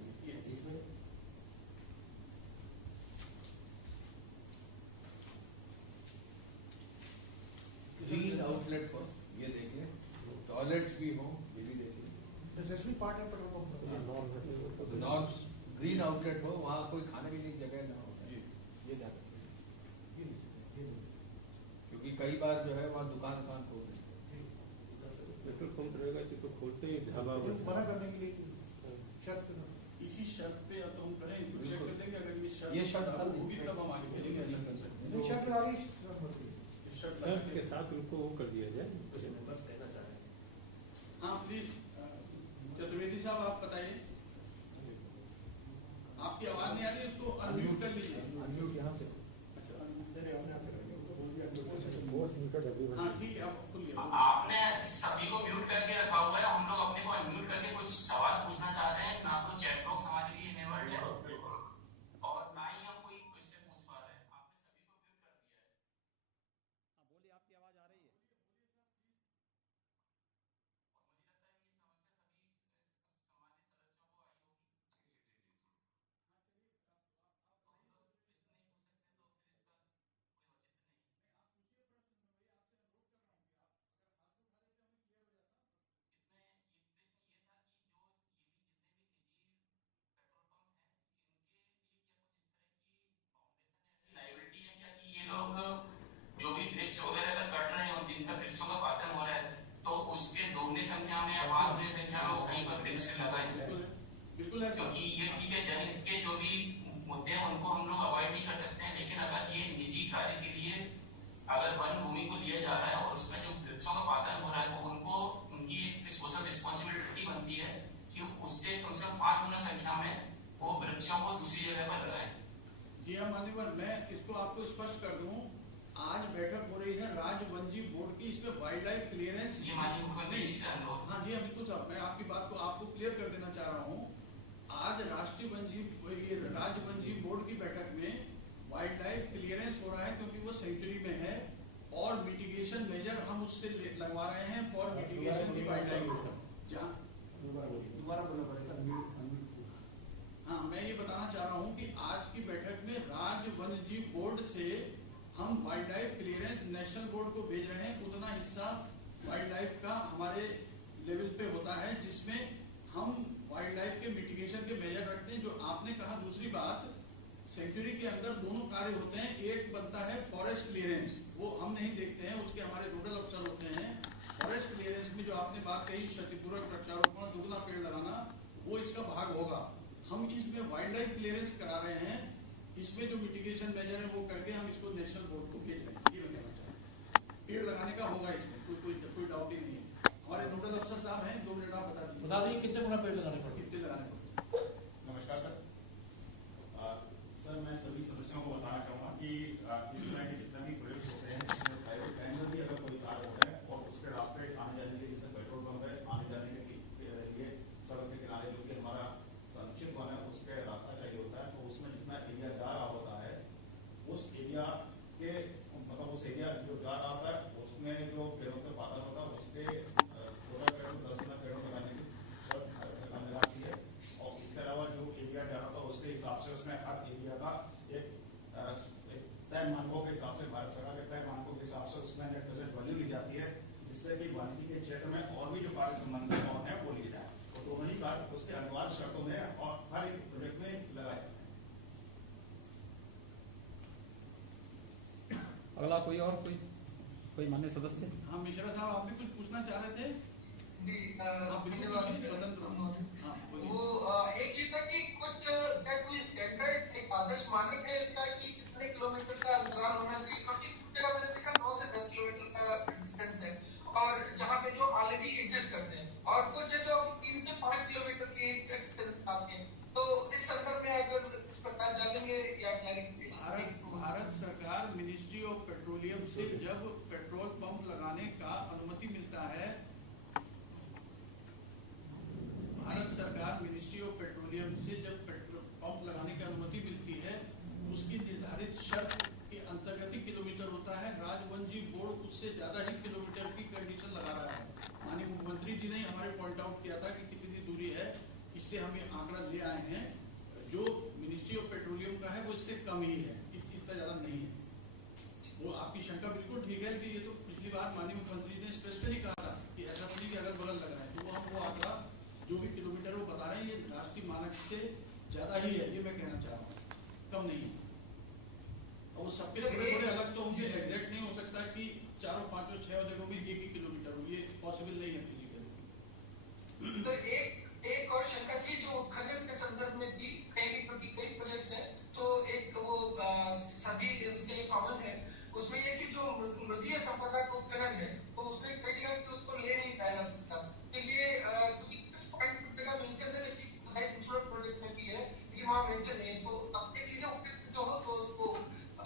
पार्ट है पेट्रोल पंप का। नॉन ग्रीन आउटलेट हो, वहाँ कोई खाने पीने की जगह ना हो, ये ध्यान रखें। क्योंकि कई बार जो है वहाँ दुकान खोल देते हैं। पेट्रोल पंप रहेगा तो खोलते ही ढाबा मना करने के लिए शर्त इसी शर्त पे या तो हम करें, चेक कर देंगे, अगर ये शर्त होगी तब हम आगे चलेंगे, ऐसा कर सकते हैं। शर्त लगा दी, शर्त के साथ उनको वो कर दिया जाए। बस कहना चाह रहे हैं। हाँ प्लीज चतुर्वेदी साहब आप बताइए, आपकी आवाज नहीं आ रही है, उसको अनम्यूट कर लीजिए। अनम्यूट यहाँ से हाँ ठीक है, आप खुल गया। आपने सभी को म्यूट करके रखा हुआ है, हम लोग अपने को अनम्यूट करके कुछ सवाल पूछना चाह रहे हैं। ना तो चैट बॉक्स हमारे लिए इनेबल्ड है और ना ही हम कोई क्वेश्चन पूछ पा रहे हैं। आपने सभी को म्यूट कर दिया है। बोलिए, आपकी आवाज आ रही है? लायबिलिटी है क्या कि ये लोग जो भी वृक्ष वगैरह अगर कट रहे हैं, जिनका वृक्षों का पातन हो रहा है, तो उसके दोगुनी संख्या में या 5 गुनी संख्या में वो कहीं पर वृक्ष लगाए। बिल्कुल है, क्योंकि ये ठीक है, जनहित के जो भी मुद्दे हैं उनको हम लोग अवॉइड नहीं कर सकते हैं, लेकिन अगर ये निजी कार्य के लिए अगर वन भूमि को लिया जा रहा है और उसमें जो वृक्षों का पातन हो रहा है, तो उनको उनकी एक सोशल रिस्पॉन्सिबिलिटी बनती है कि उससे कम से कम 5 गुना संख्या में वो वृक्षों को दूसरी जगह पर लगाए। जी हाँ मान्यवर, मैं इसको आपको स्पष्ट कर दूं, आज बैठक हो रही है राज्य वन जीव बोर्ड की, इसमें वाइल्ड लाइफ क्लियरेंस। ये माननीय मुख्यमंत्री जी से अनुरोध। हाँ जी हाँ बिल्कुल साहब, मैं आपकी बात को आपको क्लियर कर देना चाह रहा हूँ। आज राष्ट्रीय वन जीव राज्य वन जीव बोर्ड की बैठक में वाइल्ड लाइफ क्लियरेंस हो रहा है, क्योंकि वो सेंचुरी में है और मिटिगेशन मेजर हम उससे लगवा रहे हैं फॉर मिटिगेशन की वाइल्ड लाइफ। जहाँ दोबारा बोलना पड़ेगा। हाँ, मैं ये बताना चाह रहा हूँ कि आज की बैठक में राज्य वन जीव बोर्ड से हम wild life clearance national board को भेज रहे हैं। उतना हिस्सा वाइल्ड लाइफ का हमारे लेवल पे होता है, जिसमें हम वाइल्ड लाइफ के मिटिगेशन के मेजर रखते हैं। जो आपने कहा, दूसरी बात, सेंचुरी के अंदर दोनों कार्य होते हैं। एक बनता है फॉरेस्ट क्लियरेंस, वो हम नहीं देखते हैं, उसके हमारे नोडल अफसर होते हैं। फॉरेस्ट क्लियरेंस में जो आपने बात कही, क्षतिपूरक वृक्षारोपण, दुगना पेड़ लगाना, वो इसका भाग होगा। हम इसमें वाइल्ड लाइफ क्लियरेंस करा रहे हैं, इसमें जो मिटिगेशन मेजर है वो करके हम इसको नेशनल बोर्ड को भेज रहे हैं। ये मैं कहना चाहता हूँ, पेड़ लगाने का होगा इसमें, कोई डाउट ही नहीं है। हमारे नोडल अफसर साहब हैं, 2 मिनट आप बता दीजिए कितने गुना पेड़ लगाने पड़ेंगे, कितने लगाने पड़ेंगे। नमस्कार सर। सर मैं सभी सदस्यों को बताना चाहूँगा कि इस तरह के जितने भी प्रोजेक्ट होते हैं, इसमें प्राइवेट लैंड में भी अगर कोई कार्य होता है और उसके रास्ते आने जाने के लिए, जैसे पेट्रोल पंप है, आने जाने के लिए सड़क के किनारे जो कि हमारा संक्षिप्त वन है उसके रास्ता चाहिए होता है, तो उसमें जितना एरिया जा रहा होता है, उस एरिया के मतलब उस एरिया जो जा रहा होता है उसमें जो पेड़ों के पातन होता है उसके 16 पेड़ों 10 गुना पेड़ों लगाने की सरकार ने लगाती है। और इसके अलावा जो एरिया जा रहा था उसके हिसाब से उसमें हर एरिया का एक तय मानकों के हिसाब से, भारत सरकार के तय मानकों के हिसाब से उसमें नेट प्रेजेंट वैल्यू ली जाती है, जिससे कि वानिकी के क्षेत्र में और भी जो कार्य संबंधित है वो लिए जाए। तो दोनों ही कार्य उसके अनिवार्य शर्तों में और हर एक प्रोजेक्ट में लगाए। अगला कोई मान्य सदस्य? हाँ मिश्रा साहब, आप भी कुछ पूछना चाह रहे थे? जी, स्वतंत्र। वो एक ये था कि कुछ क्या कोई स्टैंडर्ड एक आदर्श मानक है इसका कि कितने किलोमीटर का अंतराल होना चाहिए? क्योंकि कुछ जगह मैंने देखा 9 से 10 किलोमीटर का डिस्टेंस है, और जहाँ पे जो ऑलरेडी एग्जिस्ट करते हैं, और कुछ जगह 3 से 5 किलोमीटर की डिस्टेंस आते हैं। तो इस संदर्भ में अगर कुछ प्रकाश डालेंगे या भारत सरकार मिनिस्ट्री ऑफ पेट्रोलियम से जब पेट्रोल पंप लगाने का अनुमति मिलता है, भारत सरकार मिनिस्ट्री ऑफ पेट्रोलियम से जब पेट्रोल पंप लगाने की अनुमति मिलती है, उसकी निर्धारित शर्त के अंतर्गत ही किलोमीटर होता है। राज्य वन जीव बोर्ड उससे ज्यादा ही किलोमीटर की कंडीशन लगा रहा है। माननीय मुख्यमंत्री जी ने हमारे पॉइंट आउट किया था कि कितनी दूरी है, इससे हम ये आंकड़ा ले आए हैं। जो मिनिस्ट्री ऑफ पेट्रोलियम का है वो इससे कम ही है, इतना ज्यादा नहीं है। वो आपकी शंका बिल्कुल ठीक है कि ये तो पिछली बार माननीय मुख्यमंत्री ने स्पष्ट ही कहा था कि ऐसा नहीं कि अगल बगल लग रहा है, तो वो हम वो आंकड़ा जो भी किलोमीटर है ये राष्ट्रीय मानक से ज्यादा ही है, ये मैं कहना चाह रहा हूँ, कम नहीं है। और वो सबके बड़े बड़े अलग तो मुझे एग्जैक्ट नहीं हो सकता कि 4, 5 और 6 जगहों में 1 किलोमीटर हो, ये पॉसिबल नहीं है फिजिकली। तो एक और शंका थी जो उत्खनन के संदर्भ में थी, कहीं भी क्योंकि कई प्रोजेक्ट्स हैं, तो एक वो सभी इसके लिए कॉमन है, उसमें ये कि जो मृदीय संपदा का उत्खनन है, तो उसमें कई जगह कि उसको ले नहीं पाया जा सकता, तो ये कुछ पॉइंट जगह मेंशन है, लेकिन दूसरे प्रोजेक्ट में भी है कि वहाँ मेंशन नहीं है, तो अब एक चीजें उपयुक्त जो हो तो उसको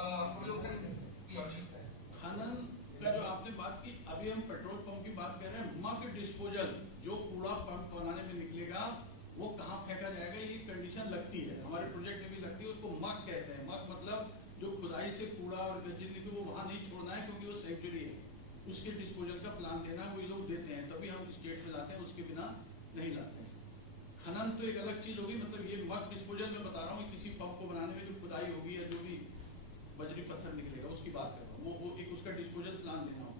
अवलोकन की आवश्यकता है। खनन का जो आपने बात की, अभी हम पेट्रोल पंप की बात कर रहे हैं, मग डिस्पोजल जो कूड़ा पंप बनाने में निकलेगा वो कहाँ फेंका जाएगा, ये कंडीशन लगती है, हमारे प्रोजेक्ट में भी लगती है, उसको मग कहते हैं। मग मतलब जो खुदाई से कूड़ा और गंदगी को वो वहां नहीं छोड़ना है, क्योंकि वो सेंचुरी है, उसके डिस्पोजल का प्लान देना वो लोग देते हैं, तभी हम स्टेट में लाते हैं, उसके बिना नहीं लाते हैं। खनन तो एक अलग चीज होगी, मतलब ये मग डिस्पोजल में बता रहा हूँ, किसी पंप को बनाने में जो खुदाई होगी या जो भी बजरी पत्थर निकलेगा उसकी बात कर रहा हूँ, वो एक उसका डिस्पोजल प्लान देना होता है।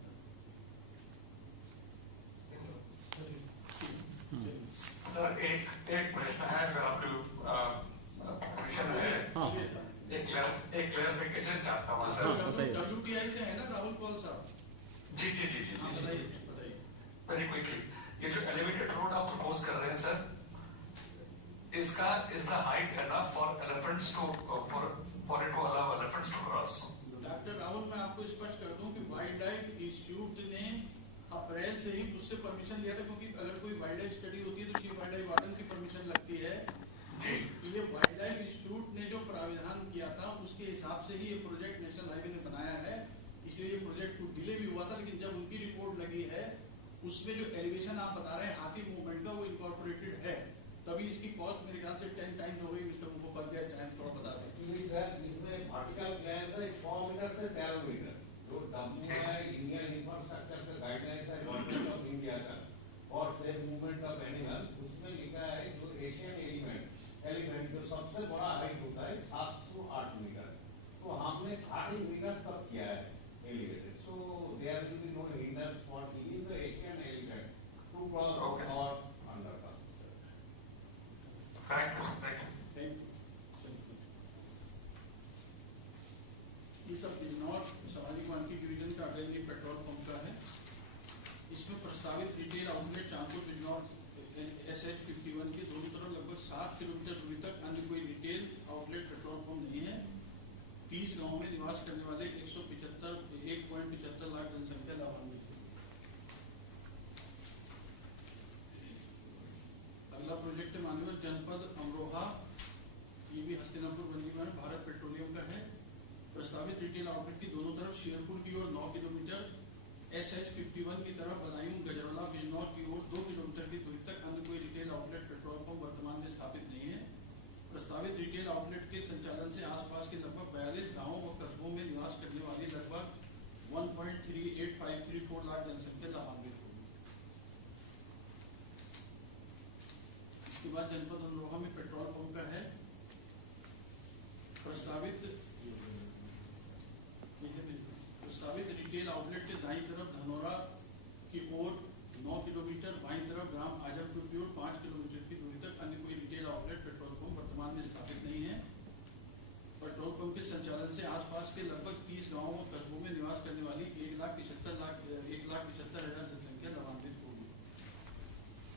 सर एक प्रश्न है, अगर आपके परमिशन है, हाँ एक क्लैरिफिकेशन चाहता हूँ सर। WTI से है ना राहुल पॉल साहब? जी जी जी जी, बताइए। वेरी क्विकली, ये जो एलिवेटेड रोड आप प्रपोज कर रहे हैं सर, इसका is the height enough for elephants to for it to allow elephants to cross? Doctor Rahul, मैं आपको स्पष्ट कर दूं कि वाइल्ड लाइफ इंस्टीट्यूट ने अप्रैल से ही उससे परमिशन लिया था, क्योंकि अगर कोई वाइल्ड लाइफ स्टडी होती है तो चीफ वाइल्ड लाइफ वार्डन की परमिशन लगती है। ये वाइल्ड लाइफ इंस्टीट्यूट ने जो प्राविधान किया था उसके हिसाब से ही ये प्रोजेक्ट नेशनल हाईवे ने बनाया है, इसलिए ये प्रोजेक्ट को डिले भी हुआ था। लेकिन जब उनकी रिपोर्ट लगी है उसमें जो एलिवेशन आप बता रहे हैं हाथी मूवमेंट का, वो इनकॉर्पोरेटेड है, तभी इसकी कॉस्ट मेरे ख्याल से 10 टाइम्स हो गई। मिस्टर मुखोपाध्याय चाहे थोड़ा बता दें। सर इसमें वर्टिकल क्लियरेंस है 100 मीटर से 13 मीटर, जो डब्ल्यू है इंडियन इंफ्रास्ट्रक्चर का गाइडलाइंस है गवर्नमेंट ऑफ इंडिया का और सेफ मूवमेंट ऑफ एनिमल, उसमें लिखा है जो एशियन एलिफेंट जो सबसे बड़ा हाइट होता है 708 मीटर, तो हमने 30 मीटर तक किया है elevated, so there will be no hinders for in the Asian elephant to cross or under cross. Thank you sir, thank you. ये सब बिजनौर सामाजिक वानिकी डिवीजन का अगले पेट्रोल पंप का है। इसमें प्रस्तावित retail outlet Chandpur Bijnor SH51 के दोनों तरफ लगभग 7 किलोमीटर दूरी तक अन्य कोई रिटेल आउटलेट पेट्रोल पंप नहीं है। 30 गांवों में निवास करने वाले 1.75 लाख जनसंख्या लाभान्वित है। अगला प्रोजेक्ट है मानवत जनपद अमरोहा, ये भी हस्तिनापुर बंदी में भारत पेट्रोलियम का है। प्रस्तावित रिटेल आउटलेट की दोनों तरफ शेरपुर की ओर 9 किलोमीटर, SH51 की तरफ बदायूं गजरौला बिजनौर की ओर 2 किलोमीटर की दूरी तक अन्य कोई रिटेल आउटलेट पेट्रोल पंप वर्तमान में स्थापित नहीं है। प्रस्तावित रिटेल आउटलेट के संचालन से आसपास के लगभग 42 गांवों व कस्बों में निवास करने वाली लगभग 1.38534 लाख जनसंख्या लाभान्वित होगी। इसके बाद जनपद अमरोहा में पेट्रोल पंप का है। प्रस्तावित रिटेल आउटलेट के दाईं तरफ धनौरा की ओर 9 किलोमीटर, बाईं तरफ ग्राम आजमपुर की ओर 5 किलोमीटर की दूरी तक अन्य कोई रिटेल आउटलेट पेट्रोल पंप वर्तमान में स्थापित नहीं है। पेट्रोल पंप के संचालन से आसपास के लगभग 30 गांवों व कस्बों में निवास करने वाली 1,75,000 जनसंख्या लाभान्वित होगी।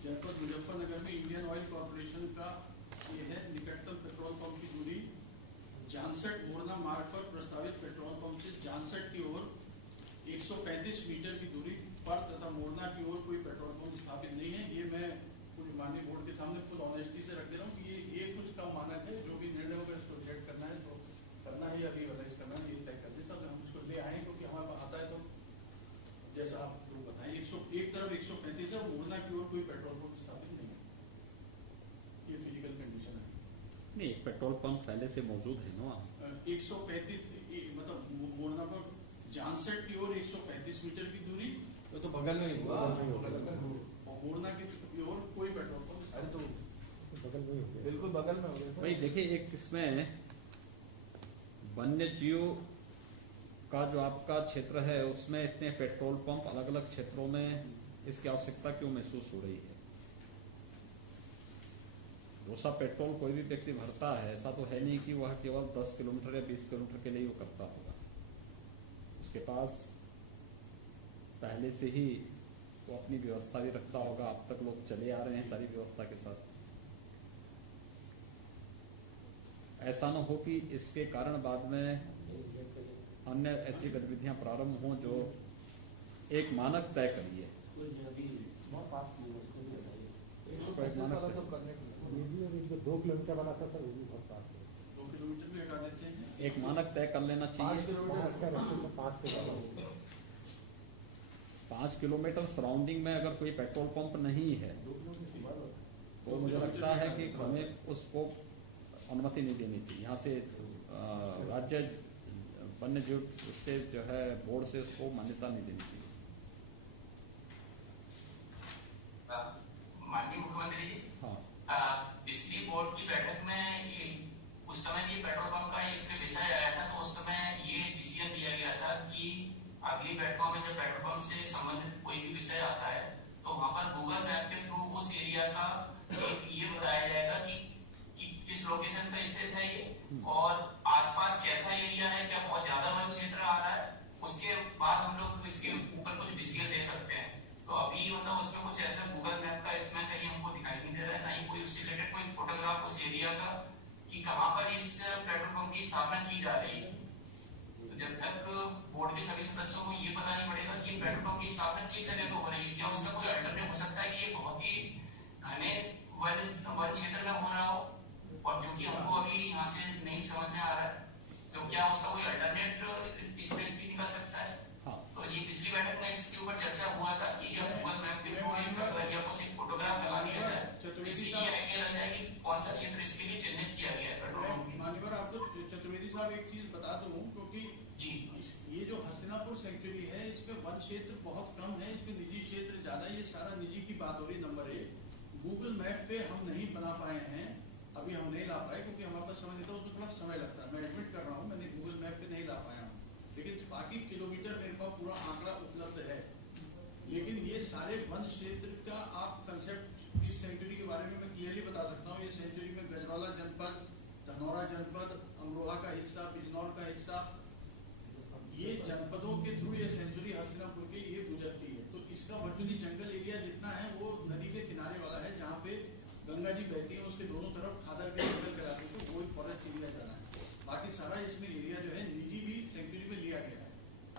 जनपद मुजफ्फरनगर में इंडियन ऑयल कॉर्पोरेशन का ये है निकटतम पेट्रोल पंप की दूरी जानसठ मोरना मार्ग पर प्रस्तावित पेट्रोल पंप से जानसठ की ओर 135 मीटर की दूरी पर तथा मोरना की ओर कोई पेट्रोल पंप स्थापित नहीं है। ये मैं पूरी माननीय बोर्ड के सामने फुल ऑनेस्टी से रख दे रहा हूँ कि ये कुछ कम मानक है, जो भी निर्णय होगा इसको रिजेक्ट करना है तो करना है या रिवाइज करना है ये तय कर दे। तब हम इसको ले आए क्योंकि हमारे पास आता है तो जैसा आप लोग बताएं 101 तरफ 135 है, मोरना की ओर कोई पेट्रोल पंप स्थापित नहीं है। ये फिजिकल कंडीशन है। नहीं, पेट्रोल पंप पहले से मौजूद है ना। 135 मतलब मोरना पर जानसठ की ओर 135 मीटर की दूरी, तो बगल में ही हुआ, मोरना की ओर कोई पेट्रोल पंप, अरे तो बगल में ही हो गया। बिल्कुल बगल में हो गया। भाई देखिए, एक इसमें वन्य जीव का जो आपका क्षेत्र है उसमें इतने पेट्रोल पंप अलग अलग क्षेत्रों में इसकी आवश्यकता क्यों महसूस हो रही है? वो सब पेट्रोल कोई भी व्यक्ति भरता है, ऐसा तो है नहीं कि वह केवल 10 किलोमीटर या 20 किलोमीटर के लिए वो करता होगा। उसके पास पहले से ही वो अपनी व्यवस्था भी रखता होगा। अब तक लोग चले आ रहे हैं सारी व्यवस्था के साथ। ऐसा न हो कि इसके कारण बाद में अन्य ऐसी गतिविधियां प्रारंभ हों जो एक मानक तय करिए। ये भी और जो 2 किलोमीटर वाला था सर, वो भी बहुत पास है। 2 किलोमीटर भी हटा देते हैं। एक मानक तय कर लेना चाहिए। 5 किलोमीटर सराउंडिंग में अगर कोई पेट्रोल पंप नहीं है तो मुझे लगता है कि हमें उसको अनुमति नहीं देनी चाहिए। यहाँ से राज्य वन्य जीव से जो है बोर्ड से उसको मान्यता नहीं देनी चाहिए। माननीय मुख्यमंत्री जी, हाँ, बिजली बोर्ड की बैठक में उस समय ये पेट्रोल पंप का एक विषय आया था, तो उस समय ये डिसीजन दिया गया था कि अगली बैठकों में जब पेट्रोल पंप से संबंधित कोई भी विषय आता है तो वहाँ पर गूगल मैप के थ्रू उस एरिया का ये बताया जाएगा कि किस लोकेशन पे स्थित है ये और आसपास कैसा एरिया है, क्या बहुत ज्यादा वन क्षेत्र आ रहा है। उसके बाद हम लोग इसके ऊपर कुछ डिसीजन दे सकते हैं। तो अभी मतलब उसमें कुछ ऐसा गूगल मैप का इसमें कहीं हमको दिखाई नहीं दे रहा है, ना ही कोई उससे रिलेटेड कोई फोटोग्राफ उस एरिया का कि कहाँ पर इस पेट्रोल पंप की स्थापना की जा रही है। तो जब तक बोर्ड के सभी सदस्यों को ये पता नहीं पड़ेगा कि पेट्रोल पंप की स्थापना किस जगह पर हो रही है, क्या उसका कोई अल्टरनेट हो सकता है कि ये बहुत ही घने वन क्षेत्र में हो रहा हो और जो कि हमको अभी यहाँ से नहीं समझ में आ रहा है, तो क्या उसका कोई अल्टरनेट स्पेस भी निकल सकता है। तो ये पिछली बैठक में इसके ऊपर चर्चा हुआ था कि गूगल मैप के थ्रू एरिया को सिर्फ फोटोग्राफ लगा दिया जाए, इससे ये आइडिया लग जाए कि कौन सा क्षेत्र इसके लिए चिन्हित किया गया है पेट्रोल पंप। मान्यवर आपको चतुर्वेदी साहब एक चीज बता दूं, क्योंकि जी ये जो हस्तिनापुर सेंचुरी है इसमें वन क्षेत्र बहुत कम है, इसमें निजी क्षेत्र ज्यादा। ये सारा निजी की बात हो रही। नंबर 1, गूगल मैप पे हम नहीं बना पाए हैं, अभी हम नहीं ला पाए क्योंकि हमारे पास समय नहीं था, उसमें थोड़ा समय लगता है। मैं एडमिट कर रहा हूँ, मैंने गूगल मैप पे नहीं ला पाया हूँ, लेकिन बाकी किलोमीटर मेरे पास पूरा आंकड़ा उपलब्ध है। लेकिन ये सारे वन क्षेत्र का आप कंसेप्ट इस सेंचुरी के बारे में मैं क्लियरली बता सकता हूँ। ये सेंचुरी में गजरौला जनपद, धनौरा जनपद, अमरोहा का हिस्सा, बिजनौर का हिस्सा, ये जनपदों के थ्रू ये सेंचुरी हस्तिनापुर के ये गुजरती है। तो इसका वर्चुअली जंगल एरिया जितना है वो नदी के किनारे वाला है, जहाँ पे गंगा जी बहती है, उसके दोनों तरफ खादर के जंगल कराते हैं, तो वो फॉरेस्ट एरिया जाना है। बाकी सारा इसमें एरिया जो है निजी भी सेंचुरी में लिया गया है,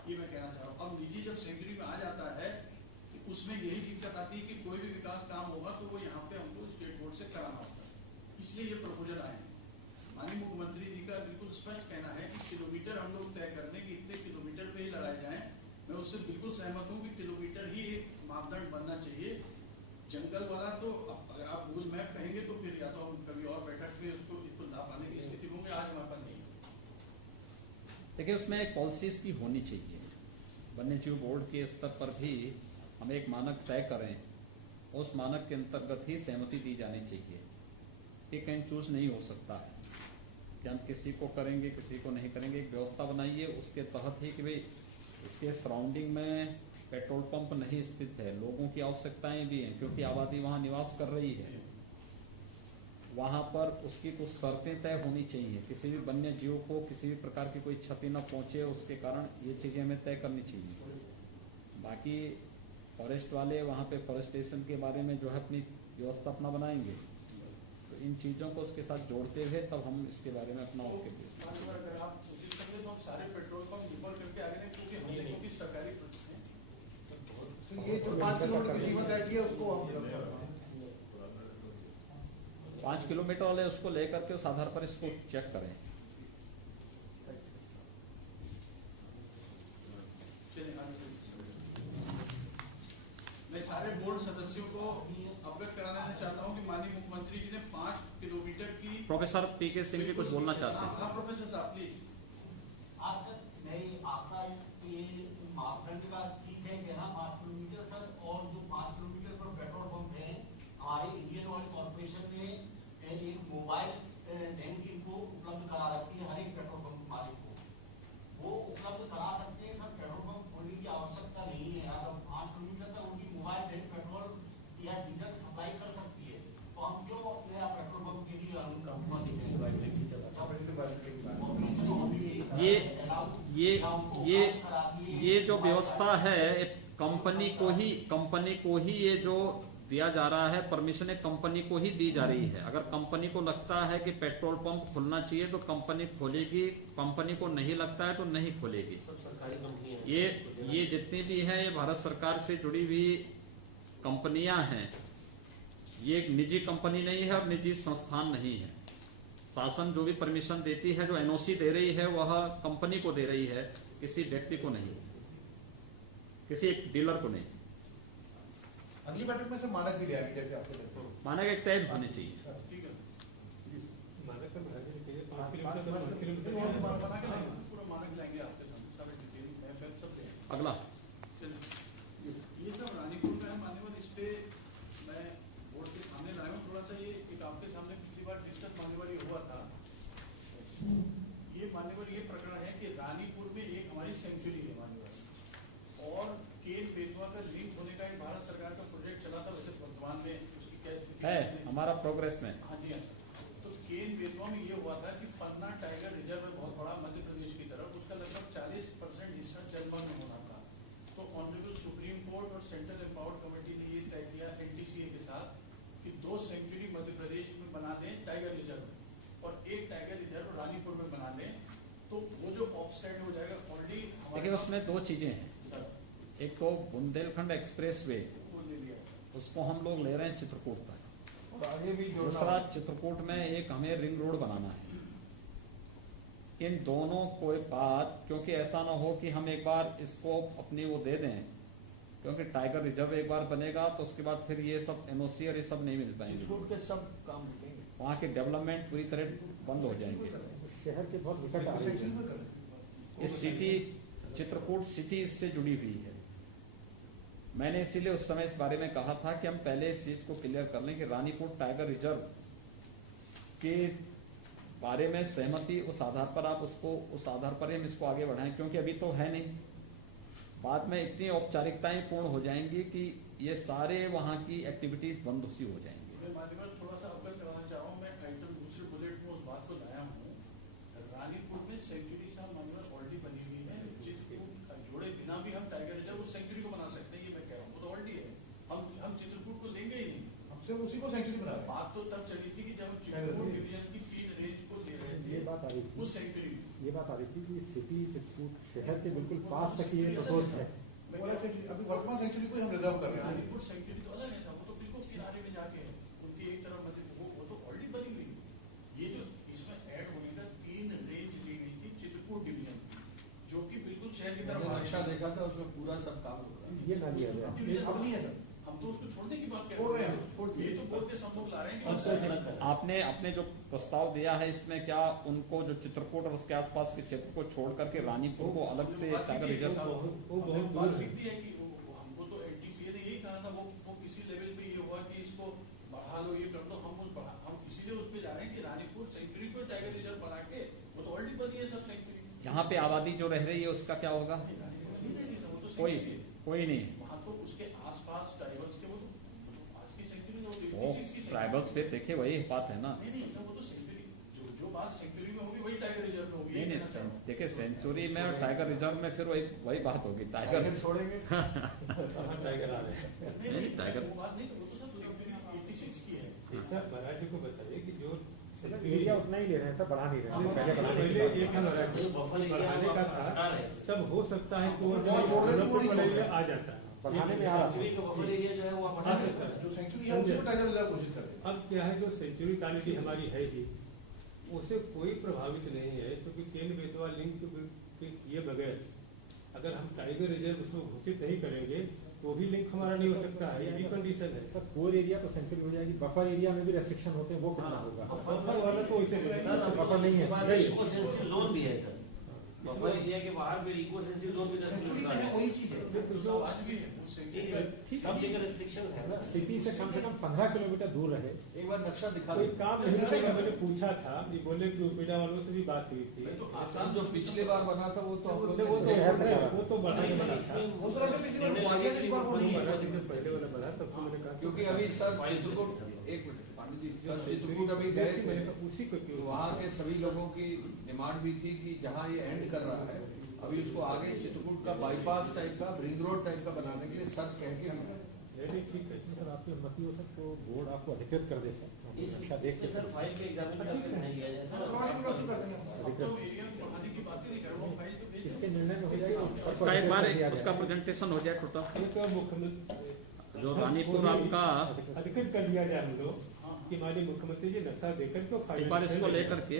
ये मैं कहना चाह रहा हूँ। अब निजी जब सेंचुरी में आ जाता है उसमें यही दिक्कत आती है कि कोई भी विकास काम होगा तो वो यहाँ पे हमको स्टेट बोर्ड से कराना होता है। इसलिए ये प्रपोजल आए हैं। माननीय मुख्यमंत्री जी का बिल्कुल स्पष्ट कहना है कि किलोमीटर हम लोग तय कर दें कि इतने किलोमीटर पे ही लगाए जाएं। मैं उससे बिल्कुल सहमत हूँ कि किलोमीटर ही एक मापदंड बनना चाहिए। जंगल वाला तो अगर आप गूगल मैप कहेंगे तो फिर या तो हम कभी और बैठक में उसको ला पाने की स्थिति होंगे, आज हमारे पास नहीं। देखिए, उसमें एक पॉलिसीज की होनी चाहिए। वन्य जीव बोर्ड के स्तर पर भी हम एक मानक तय करें, उस मानक के अंतर्गत ही सहमति दी जानी चाहिए कि कहीं चूज नहीं हो सकता है कि हम किसी को करेंगे किसी को नहीं करेंगे। एक व्यवस्था बनाइए उसके तहत ही कि भाई इसके सराउंडिंग में पेट्रोल पंप नहीं स्थित है, लोगों की आवश्यकताएं भी हैं क्योंकि आबादी वहां निवास कर रही है, वहां पर उसकी कुछ शर्तें तय होनी चाहिए। किसी भी वन्य जीव को किसी भी प्रकार की कोई क्षति न पहुंचे, उसके कारण ये चीजें हमें तय करनी चाहिए। बाकी फॉरेस्ट वाले वहाँ पे फॉरेस्टेशन के बारे में जो है अपनी व्यवस्था अपना बनाएंगे, तो इन चीजों को उसके साथ जोड़ते हुए तब हम इसके बारे में अपना ओके दे सकते हैं। अगर आप कोशिश करें तो हम सारे पेट्रोल पंप रिफर करके आगे नहीं, क्योंकि हम लोगों की सरकारी ये जो 5 किलोमीटर की सीमा तय की है उसको हम 5 किलोमीटर वाले उसको लेकर के उस आधार पर इसको चेक करें। मैं सारे बोर्ड सदस्यों को अवगत कराना चाहता हूं कि माननीय मुख्यमंत्री जी ने 5 किलोमीटर की। प्रोफेसर पीके सिंह जी कुछ बोलना चाहते हैं। हाँ प्रोफेसर साहब प्लीज। आप सर नहीं, आपका ये मापदंड का ठीक है कि हाँ 5 किलोमीटर सर, और जो 5 किलोमीटर पर पेट्रोल पंप है, हमारे इंडियन ऑयल कॉर्पोरेशन ने एक मोबाइल बैंक इनको उपलब्ध करा रखी है हर एक पेट्रोल पंप मालिक को, वो उपलब्ध करा सकते हैं सर। पेट्रोल पंप खोलने की आवश्यकता नहीं है। अगर 5 किलोमीटर तक उनकी मोबाइल बैंक पेट्रोल या डीजल सप्लाई कर सकती है तो हम क्यों नया पेट्रोल पंप ये जो व्यवस्था है कंपनी को ही ये जो दिया जा रहा है परमिशन, एक कंपनी को ही दी जा रही है। अगर कंपनी को लगता है कि पेट्रोल पंप खुलना चाहिए तो कंपनी खोलेगी, कंपनी को नहीं लगता है तो नहीं खोलेगी। ये जितनी भी है ये भारत सरकार से जुड़ी हुई कंपनियां हैं। ये एक निजी कंपनी नहीं है और निजी संस्थान नहीं है। शासन जो भी परमिशन देती है, जो एनओसी दे रही है, वह कंपनी को दे रही है, किसी व्यक्ति को नहीं, किसी एक डीलर को नहीं। अगली बैठक में से मानक भी आएगी, जैसे आपको मानक एक तय होने चाहिए। ठीक है, मानक का बना के चाहिए, 5 किलोमीटर बना के लाएंगे, पूरा मानक लाएंगे आपके सामने, सारे डिटेल एफएफ सब देंगे। अगला ये सब रानीपुर का है मान्यवर, इस पे मैं बोर्ड के सामने लाया हूँ। थोड़ा सा ये एक आपके सामने पिछली बार डिस्कस मान्यवर ये हुआ था। ये मान्यवर ये प्रकरण है कि रानीपुर में एक हमारी सेंचुरी है मान्यवर, और केन बेतवा का लिंक होने का एक भारत सरकार का प्रोजेक्ट चला था। वैसे वर्तमान में उसकी क्या स्थिति है हमारा प्रोग्रेस में। हाँ जी, हाँ। तो केन बेतवा में ये हुआ था कि पन्ना टाइगर रिजर्व है बहुत बड़ा मध्य प्रदेश की तरफ, उसका लगभग 40% हिस्सा चलमन में होना था। तो ऑनरेबल सुप्रीम कोर्ट और सेंट्रल एम्पावर्ड कमेटी ने ये तय किया एनटीसीए के साथ कि 2 सेंचुरी मध्य प्रदेश में बना दें टाइगर रिजर्व, और एक टाइगर रिजर्व रानीपुर में बना दें। तो वो जो ऑफसेट हो जाएगा ऑलरेडी। लेकिन उसमें 2 चीजें हैं। एक तो बुंदेलखंड एक्सप्रेस वे, उसको हम लोग ले रहे हैं चित्रकूट तक, आगे भी दूसरा चित्रकूट में एक हमें रिंग रोड बनाना है। इन दोनों को बात, क्योंकि ऐसा ना हो कि हम एक बार इसको अपनी वो दे दें, क्योंकि टाइगर रिजर्व एक बार बनेगा तो उसके बाद फिर ये सब एनओसी और ये सब नहीं मिल पाएंगे, के सब काम रुकेंगे, वहाँ के डेवलपमेंट पूरी तरह बंद हो जाएंगे। शहर के बहुत निकट आ रही है। इस सिटी चित्रकूट सिटी इससे जुड़ी हुई है। मैंने इसीलिए उस समय इस बारे में कहा था कि हम पहले इस चीज को क्लियर कर लें कि रानीपुर टाइगर रिजर्व के बारे में सहमति, उस आधार पर आप उसको, उस आधार पर हम इसको आगे बढ़ाएं, क्योंकि अभी तो है नहीं। बाद में इतनी औपचारिकताएं पूर्ण हो जाएंगी कि ये सारे वहाँ की एक्टिविटीज बंद सी हो जाएंगी। मैं मान्यवर थोड़ा सा अवगत कराना चाह रहा हूँ। मैं आइटम दूसरे बुलेट में उस बात को लाया हूँ। रानीपुर में सेंचुरी साहब मान्यवर ऑलरेडी बनी हुई है, चित्रकूट का जोड़े बिना भी हम टाइगर रिजर्व उस सेंचुरी को बना सकते हैं। ये मैं कह रहा हूँ, वो तो ऑलरेडी है। हम चित्रकूट को लेंगे ही नहीं, हमसे उसी को सेंचुरी बना रहे हैं। बात तो तब चली थी कि जब हम चित्रकूट डिवीजन की 3 रेंज को ले रहे थे, ये बात आ रही थी, उस सेंचुरी ये बात आ रही थी कि सिटी चित्रकूट शहर के बिल्कुल पास तक ये प्रपोज है। अभी वर्तमान सेंचुरी को हम रिजर्व कर रहे हैं। रानीपुर सेंचुरी तो अलग है साहब, वो तो बिल्कुल किनारे में जाके है, उनकी एक तरफ मतलब वो तो ऑलरेडी बनी हुई है। ये जो इसमें ऐड होने का 3 रेंज ली गई थी चित्रकूट डिवीजन की, जो कि बिल्कुल शहर की तरफ नक्शा देखा था, उसमें पूरा सब काम हो रहा है। ये ना लिया गया, अब नहीं है सर, हम तो उसको छोड़ने की बात कर छोड़ रहे रहे हैं। हैं। ये तो बोर्ड के सम्मुख ला रहे हैं कि आपने अपने जो प्रस्ताव दिया है इसमें क्या उनको जो चित्रकूट और उसके आसपास के क्षेत्र को छोड़ करके रानीपुर को अलग से टाइगर रिजर्व वो बहुत दूर है। हमको तो एनटीसीए ने यही कहा था, वो किसी लेवल पे ये हुआ कि इसको बढ़ा लो, ये कर लो। हम इसीलिए उस पे जा रहे हैं कि रानीपुर सेंचुरी को टाइगर रिजर्व बना के, वो तो ऑलरेडी बनी है सब सेंचुरी। यहाँ पे आबादी जो रह रही है उसका क्या होगा? कोई नहीं। वहाँ तो उसके आसपास ट्राइबल्स के वो तो आज की सेंचुरी ट्राइबल्स पे देखे वही बात है ना। नहीं सर, वो तो सेंचुरी जो बात सेंचुरी में होगी वही टाइगर रिजर्व में होगी। नहीं देखिए सेंचुरी में और टाइगर रिजर्व में फिर वही बात होगी। टाइगर छोड़ेंगे टाइगर आ रहे हैं। नहीं टाइगर वो बात नहीं, वो तो सब 86 की है। सर महाराज जी को बताइए कि जो एरिया उतना ही ले रहे हैं, सब बढ़ा नहीं रहे हैं। पहले एक बढ़ाने का था, सब हो सकता है कि वो आ जाता है, बढ़ाने में आ रहा है। जो सेंचुरी है उसको टाइगर रिजर्व घोषित कर दें। अब क्या है, जो सेंचुरी क्वालिटी हमारी है ही, उससे कोई प्रभावित नहीं है, क्योंकि केन बेतवा लिंक के किए बगैर अगर हम टाइगर रिजर्व उसको घोषित नहीं करेंगे तो भी लिंक हमारा नहीं हो सकता है। यही कंडीशन है। सर कोर एरिया तो सेंचुरी हो जाएगी, बफर एरिया में भी रेस्ट्रिक्शन होते हैं, वो कितना होगा? बफर वाला तो वैसे बफर नहीं है, जोन भी है सर, बफर एरिया के बाहर फिर इको सेंसिटिव जोन भी 10 किलोमीटर है। वही चीज है जो आज भी है सब जगह रेस्ट्रिक्शन है ना। सिटी से कम 15 किलोमीटर दूर रहे। एक बार नक्शा दिखा कोई काम नहीं करेगा। मैंने पूछा था, ये बोले कि उपेडा वालों से भी बात हुई थी। आसान जो पिछले बार बना था वो तो हम लोग वो तो बढ़ा के बना था, वो तो पिछली बार वादिया की बार वो नहीं है, पहले वाला बना, तब से मैंने कहा क्योंकि अभी सर चित्रकूट एक मिनट सर चित्रकूट अभी गए थे, उसी को तो वहाँ के सभी लोगों की डिमांड भी थी कि जहाँ ये एंड कर रहा है अभी उसको आगे चित्रकूट का बाईपास टाइप का, रिंग रोड टाइप का बनाने के लिए सर कह के ये भी ठीक है सर, आपकी अनुमति हो सर तो बोर्ड आपको अधिकृत कर दे सर, अच्छा देख के सर फाइल पे एग्जामिन नहीं किया जाए इसके निर्णय में हो जाएगा उसका एक बार उसका प्रेजेंटेशन हो जाए टोटल मुख्यमंत्री जो रानीपुर आपका अधिकृत कर लिया जाए हम लोग कि माननीय मुख्यमंत्री जी नक्शा देकर के एक बार इसको लेकर के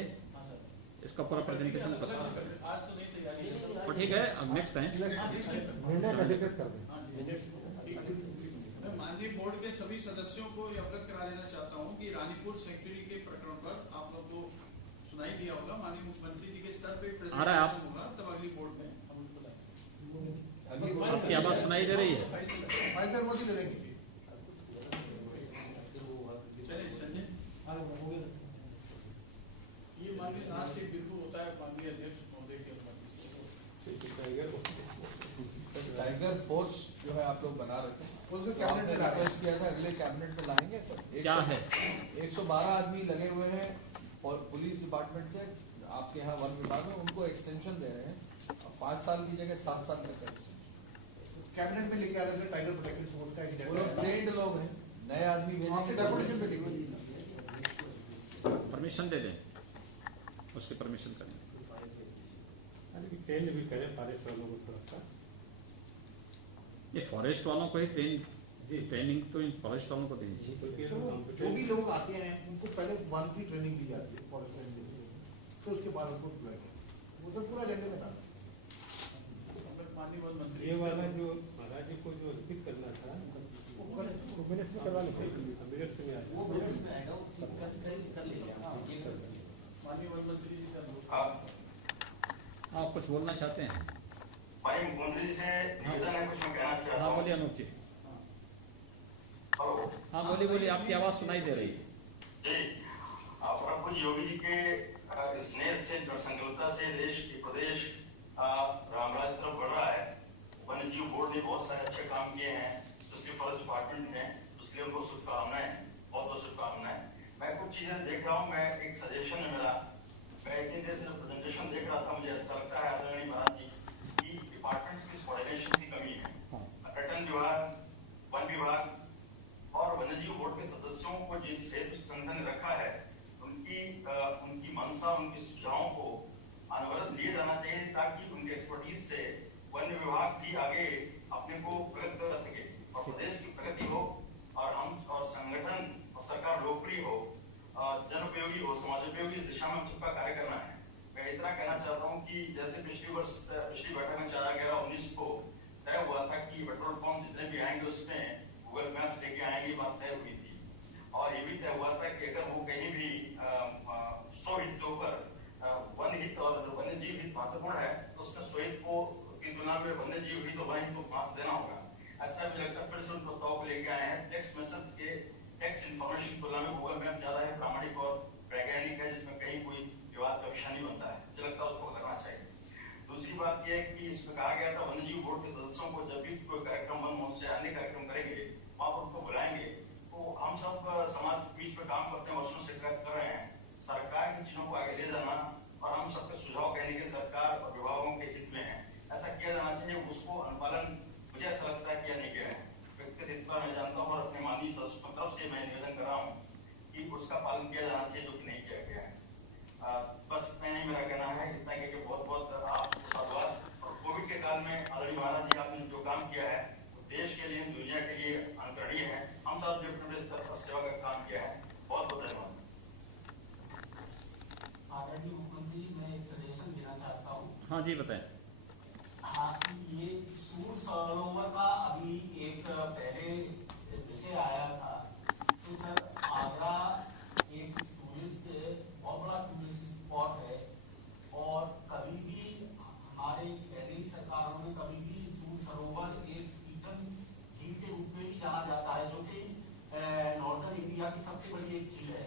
इसका पूरा प्रेजेंटेशन कर सकते हैं। तो ठीक है, अब नेक्स्ट टाइम निर्णय अधिकृत कर दें। मैं माननीय बोर्ड के सभी सदस्यों को ये अवगत करा देना चाहता हूँ कि रानीपुर सेक्टरी के प्रकरण पर आप लोग को सुनाई दिया होगा, माननीय मुख्यमंत्री जी के स्तर पे प्रेजेंटेशन होगा, तब अगली बोर्ड में हम बुलाएंगे। आपकी आवाज सुनाई दे रही है? चलिए संजय, ये माननीय लास्ट एक बिल्कुल होता है माननीय अध्यक्ष महोदय की अनुमति से। टाइगर फोर्स जो है आप लोग बना रहे थे, उसको कैबिनेट में रिक्वेस्ट किया था, अगले कैबिनेट में लाएंगे। क्या है 112 आदमी लगे हुए हैं पुलिस डिपार्टमेंट से, आपके यहाँ वन विभाग में, उनको एक्सटेंशन दे रहे हैं 5 साल की जगह 7 साल तक। कैबिनेट में लेके आ रहे थे टाइगर प्रोटेक्शन फोर्स का, वो लोग ट्रेंड लोग हैं, नए आदमी भेजेंगे, परमिशन दे दें, उसकी परमिशन करें, ट्रेन भी करें फॉरेस्ट वालों को थोड़ा सा। ये फॉरेस्ट वालों को ही ट्रेनिंग तो इन फॉरेस्ट वालों को देंगे। जो भी लोग आते हैं उनको पहले वन की ट्रेनिंग दी जाती है फॉरेस्ट रेंजर, तो उसके बाद उनको वो तो पूरा एजेंडे में था। माननीय वन मंत्री ये वाला जो महाराज जी को जो रिपीट करना था वो मिनट में करवा लेते, मिनट से आएगा, वो मिनट में आएगा, कर लीजिए माननीय वन मंत्री जी का आप कुछ बोलना चाहते हैं? भाई मुख्यमंत्री से निवेदन है, कुछ मैं कहना चाहता हूँ। हाँ बोलिए अनूप जी। हेलो, हाँ बोलिए, आपकी आवाज सुनाई दे रही है जी। प्रभु योगी जी के स्नेह से, संकल्पता से देश की प्रदेश रामराज तरफ बढ़ रहा है। वन्य जीव बोर्ड ने बहुत सारे अच्छे काम किए हैं, स्पेशली फॉरेस्ट डिपार्टमेंट ने, उसके लिए उनको शुभकामनाएं, बहुत बहुत शुभकामनाएं। मैं कुछ चीजें देख रहा हूँ, मैं एक सजेशन है मेरा, मैं इतनी देर से प्रेजेंटेशन देख रहा था, मुझे ऐसा लगता है आदरणीय महाराज जी की डिपार्टमेंट्स की कोऑर्डिनेशन की कमी है। पर्यटन विभाग, वन विभाग और वन्यजीव बोर्ड के सदस्यों को जिस हेतु संगठन ने रखा है, उनकी मंशा, उनके सुझावों को अनवरत लिए जाना चाहिए, ताकि उनके एक्सपर्टीज से वन्य विभाग भी आगे अपने को प्रगति कर सके और प्रदेश की प्रगति हो, और हम और संगठन और सरकार लोकप्रिय हो, जनोपयोगी हो, समाजोपयोगी, इस दिशा में हम सबका कार्य करना है। मैं इतना कहना चाहता हूँ कि जैसे पिछली बैठक में 4/11/19 को तय हुआ था कि पेट्रोल पंप जितने भी आएंगे उसमें गूगल मैप्स लेके आएंगे, बात तय हुई थी। और ये भी तय हुआ था कि अगर वो कहीं भी 100 हित के ऊपर वन हित और वन्य जीव हित महत्वपूर्ण है, तो उसमें 100 हित को की तुलना में वन्य जीव हित और वन हित को महत्व देना होगा। ऐसा भी लगता है, फिर से उन प्रस्ताव को लेके आए हैं। टेक्स्ट मैसेज के टेक्स्ट इन्फॉर्मेशन की तुलना में गूगल मैप ज्यादा है, प्रामाणिक और वैज्ञानिक है, जिसमें कहीं कोई विवाद का विषय नहीं बनता है। मुझे लगता है उसको करना चाहिए। दूसरी बात यह है कि इसमें कहा गया था वन्यजीव बोर्ड के सदस्यों को जब भी कोई कार्यक्रम वन महोत्सव से अन्य कार्यक्रम करेंगे वहां पर उनको बुलाएंगे। तो हम सब समाज के बीच में काम करते हैं, वर्षों से कर रहे हैं, सरकार की चीजों को आगे ले जाना और हम सबके सुझाव कहने के सरकार और विभागों के हित में है, ऐसा किया जाना चाहिए। उसको अनुपालन मुझे ऐसा लगता है किया नहीं गया है। व्यक्तिगत हित मैं जानता हूँ और अपने माननीय सदस्यों की तरफ से मैं निवेदन कर रहा हूँ कि उसका पालन किया जाना चाहिए, जो कि नहीं किया गया है। बस इतना ही मेरा कहना है, इतना ही कि बहुत बहुत आपको धन्यवाद। और कोविड के काल में आदरणीय महाराज जी आपने जो काम किया है वो देश के लिए, दुनिया के लिए अनुकरणीय है। हम सब जो अपने स्तर पर सेवा का काम किया है, बहुत बहुत धन्यवाद। आदरणीय मुख्यमंत्री, मैं एक सजेशन देना चाहता हूँ। हाँ जी बताएं। हाँ, ये सूर सरोवर का अभी एक पहले विषय आया था, तो सर आगरा एक टूरिस्ट, बहुत बड़ा टूरिस्ट स्पॉट है, और कभी भी हमारे पहले सरकारों में कभी भी सूर सरोवर एक कीटन झील के रूप में भी जाना जाता है, जो कि नॉर्दर्न इंडिया की सबसे बड़ी एक झील है।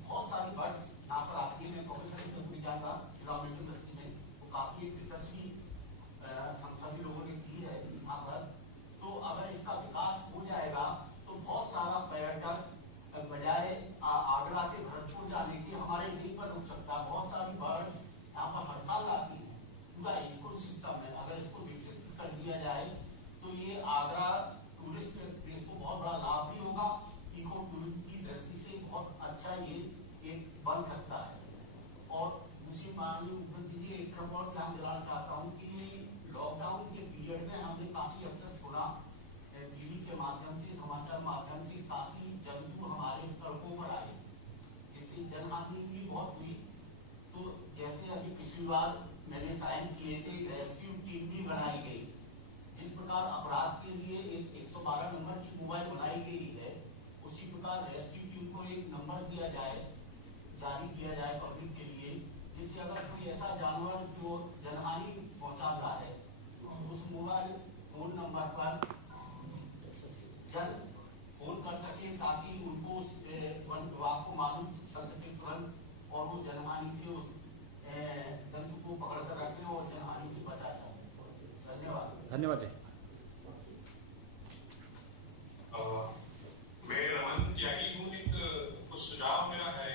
बहुत सारी बर्ड्स यहाँ पर आती है। मैं प्रोफेसर गया था इन्वायरमेंटल यूनिवर्सिटी में, वो काफी एक रिसर्च की सभी लोगों ने की है यहाँ पर। तो अगर इसका विकास हो जाएगा तो बहुत सारा पर्यटक बजाय पिछली बार मैंने साइन किए थे, रेस्क्यू टीम भी बनाई गई। जिस प्रकार अपराध के लिए एक 112 नंबर की मोबाइल बनाई गई है, उसी प्रकार रेस्क्यू टीम को एक नंबर दिया जाए, जारी किया जाए पब्लिक के लिए, जिससे अगर कोई ऐसा जानवर जो जनहानि पहुंचा रहा है तो उस मोबाइल फोन नंबर पर जल्द फोन कर सके, ताकि उनको वन विभाग को मालूम चल सके तुरंत, और वो जनहानि से उस जंतु को पकड़ कर रखें और जनहानि से बचा जाए। धन्यवाद। धन्यवाद जी। मैं रमन त्यागी हूँ। एक कुछ सुझाव मेरा है।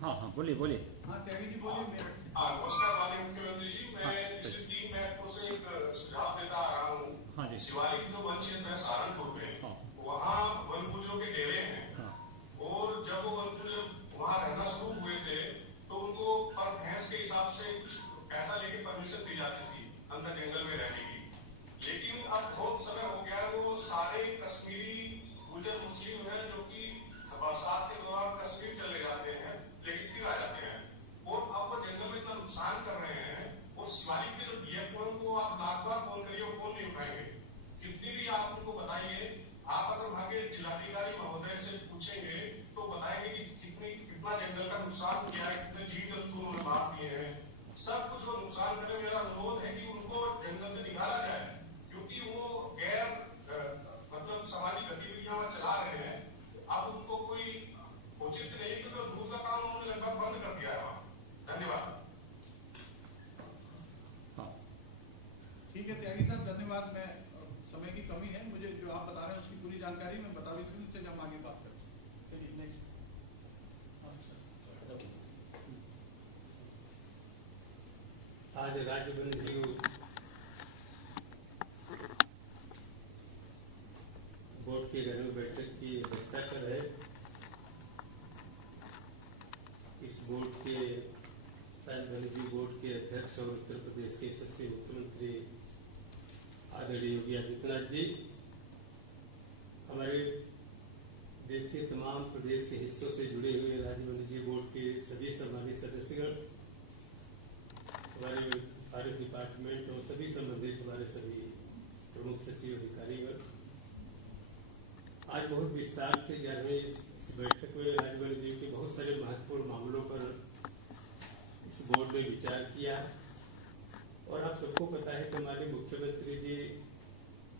हाँ, बोलिए बोलिए। हाँ त्यागी जी बोलिए। नमस्कार माननीय मुख्यमंत्री जी, मैं पिछले 3 महीनों से एक सुझाव देता आ रहा हूँ। हाँ जी। शिवालिक जो वन क्षेत्र है सहारनपुर में, वहाँ वनभोजों के डेरे हैं, और जब वो वनभोज वहाँ रहना शुरू हुए थे तो उनको पर भैंस के हिसाब से कुछ पैसा लेके परमिशन दी जाती थी अंदर जंगल में रहने की। लेकिन अब बहुत समय हो गया है, वो सारे कश्मीरी गुजर मुस्लिम हैं जो कि बरसात के दौरान कश्मीर चले जाते हैं लेकिन फिर आ जाते हैं, और अब वो जंगल में इतना नुकसान कर रहे हैं। और शिवालिक के जो डीएफओ को आप लाख बार फोन करिए, फोन नहीं उठाएंगे। कितनी भी आप उनको बताइए, आप अगर वहाँ के जिलाधिकारी महोदय से पूछेंगे तो बताएंगे कि कितना जंगल का नुकसान किया है, कितने जीव जंतु उन्होंने मार दिए हैं, सब कुछ वो नुकसान करें। मेरा अनुरोध है कि उनको जंगल से निकाला जाए, क्योंकि वो गैर मतलब सामाजिक गतिविधियां चला रहे हैं। अब उनको कोई उचित नहीं, क्योंकि दूध का काम उन्होंने लगभग बंद कर दिया है वहाँ। धन्यवाद। ठीक है त्यागी साहब, धन्यवाद। मैं समय की कमी है, मुझे जो आप बता रहे हैं उसकी पूरी जानकारी मैं बता भी सकूँ, उससे हम आगे बात करें। चलिए नेक्स्ट। आज राज्य वन जीव बोर्ड के घर में बैठक की अध्यक्षता कर रहे। इस बोर्ड के राज्य वन जीव बोर्ड के अध्यक्ष और उत्तर प्रदेश के यशस्वी मुख्यमंत्री आदरणीय योगी आदित्यनाथ जी, हमारे देश के तमाम प्रदेश के हिस्सों से जुड़े हुए राज्य वन जीव बोर्ड के सभी सम्मानित सदस्यगण, हमारे फॉरेस्ट डिपार्टमेंट और सभी संबंधित हमारे सभी प्रमुख सचिव अधिकारीगण, आज बहुत विस्तार से 11वीं इस बैठक में राज्य वन जीव के बहुत सारे महत्वपूर्ण मामलों पर इस बोर्ड ने विचार किया। और आप सबको पता है कि हमारे मुख्यमंत्री जी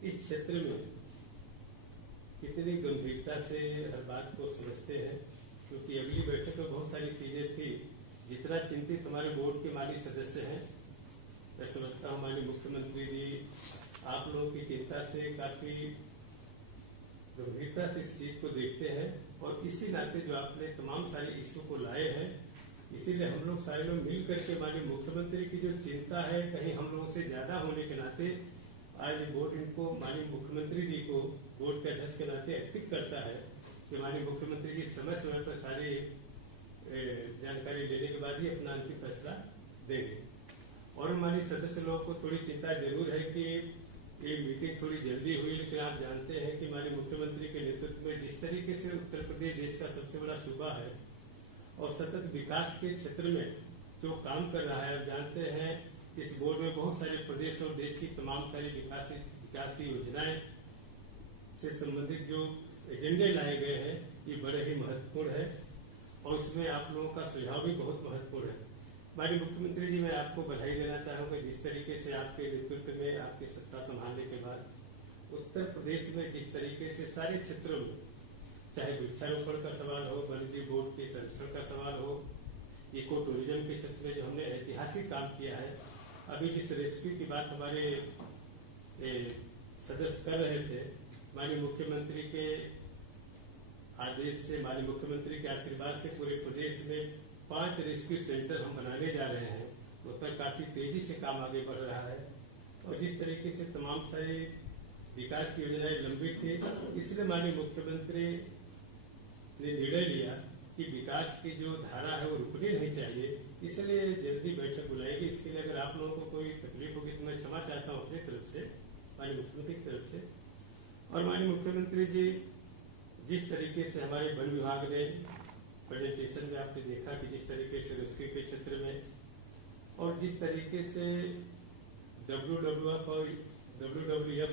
इस क्षेत्र में कितनी गंभीरता से हर बात को समझते हैं, क्योंकि अगली बैठक में बहुत सारी चीजें थी। जितना चिंतित हमारे बोर्ड के माननीय सदस्य हैं, मैं समझता हूँ माननीय मुख्यमंत्री जी आप लोगों की चिंता से काफी गंभीरता से इस चीज को देखते हैं, और इसी नाते जो आपने तमाम सारे इश्यू को लाए हैं, इसीलिए हम लोग सारे लोग मिल करके माननीय मुख्यमंत्री की जो चिंता है कहीं हम लोगों से ज्यादा होने के नाते आज बोर्ड इनको माननीय मुख्यमंत्री जी को बोर्ड के अध्यक्ष के नाते अर्पित करता है कि माननीय मुख्यमंत्री जी समय समय पर सारी जानकारी लेने के बाद ही अपना अंतिम फैसला देंगे। और हमारे सदस्य लोगों को थोड़ी चिंता जरूर है कि ये मीटिंग थोड़ी जल्दी हुई, लेकिन आप जानते हैं कि माननीय मुख्यमंत्री के नेतृत्व में जिस तरीके से उत्तर प्रदेश देश का सबसे बड़ा सूबा है और सतत विकास के क्षेत्र में जो काम कर रहा है, आप जानते हैं इस बोर्ड में बहुत सारे प्रदेश और देश की तमाम सारी विकास की योजनाएं से संबंधित जो एजेंडे लाए गए हैं ये बड़े ही महत्वपूर्ण है, और इसमें आप लोगों का सुझाव भी बहुत महत्वपूर्ण है। माननीय मुख्यमंत्री जी, मैं आपको बधाई देना चाहूंगा जिस तरीके से आपके नेतृत्व में आपकी सत्ता संभालने के बाद उत्तर प्रदेश में जिस तरीके से सारे क्षेत्रों में, चाहे वृक्षारोपण का सवाल हो, वन्यजीव बोर्ड के संरक्षण का सवाल हो, इको टूरिज्म के क्षेत्र में जो हमने ऐतिहासिक काम किया है, अभी जिस रेस्क्यू की बात हमारे सदस्य कर रहे थे, माननीय मुख्यमंत्री के आदेश से, माननीय मुख्यमंत्री के आशीर्वाद से पूरे प्रदेश में 5 रेस्क्यू सेंटर हम बनाने जा रहे हैं। उस पर काफी तेजी से काम आगे बढ़ रहा है, और जिस तरीके से तमाम सारी विकास की योजनाएं लंबित थी, इसलिए माननीय मुख्यमंत्री ने निर्णय लिया कि विकास की जो धारा है वो रुकनी नहीं चाहिए, इसलिए जल्दी बैठक बुलाएगी। इसके लिए अगर आप लोगों को कोई तकलीफ होगी तो मैं क्षमा चाहता हूँ अपनी तरफ से, माननीय मुख्यमंत्री की तरफ से। और माननीय मुख्यमंत्री जी, जिस तरीके से हमारे वन विभाग ने प्रेजेंटेशन में आपने देखा कि जिस तरीके से रेस्क्यू के क्षेत्र में और जिस तरीके से WWF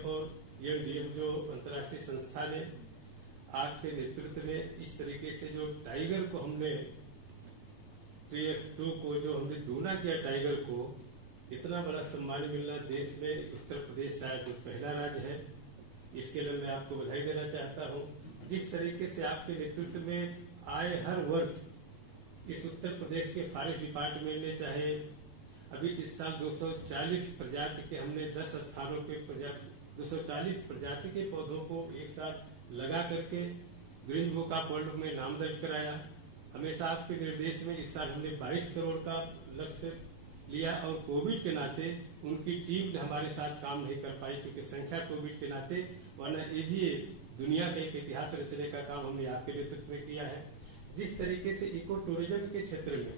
और UNDF जो अंतर्राष्ट्रीय संस्था ने आपके नेतृत्व में इस तरीके से जो टाइगर को हमने TF2 को जो हमने दूना किया टाइगर को, इतना बड़ा सम्मान मिलना देश में उत्तर प्रदेश शायद जो पहला राज्य है, इसके लिए मैं आपको बधाई देना चाहता हूँ। जिस तरीके से आपके नेतृत्व में आए हर वर्ष इस उत्तर प्रदेश के फॉरेस्ट डिपार्टमेंट ने चाहे अभी इस साल 240 प्रजाति के हमने 10 स्थानों पे 240 प्रजाति के पौधों को एक साथ लगा करके ग्रीन बुक ऑफ वर्ल्ड में नाम दर्ज कराया। हमेशा आपके निर्देश में इस साल हमने 22 करोड़ का लक्ष्य लिया और कोविड के नाते उनकी टीम हमारे साथ काम नहीं कर पाई क्योंकि संख्या कोविड के नाते, वरना ये भी दुनिया का एक इतिहास रचने का काम हमने आपके नेतृत्व में किया है। जिस तरीके से इको टूरिज्म के क्षेत्र में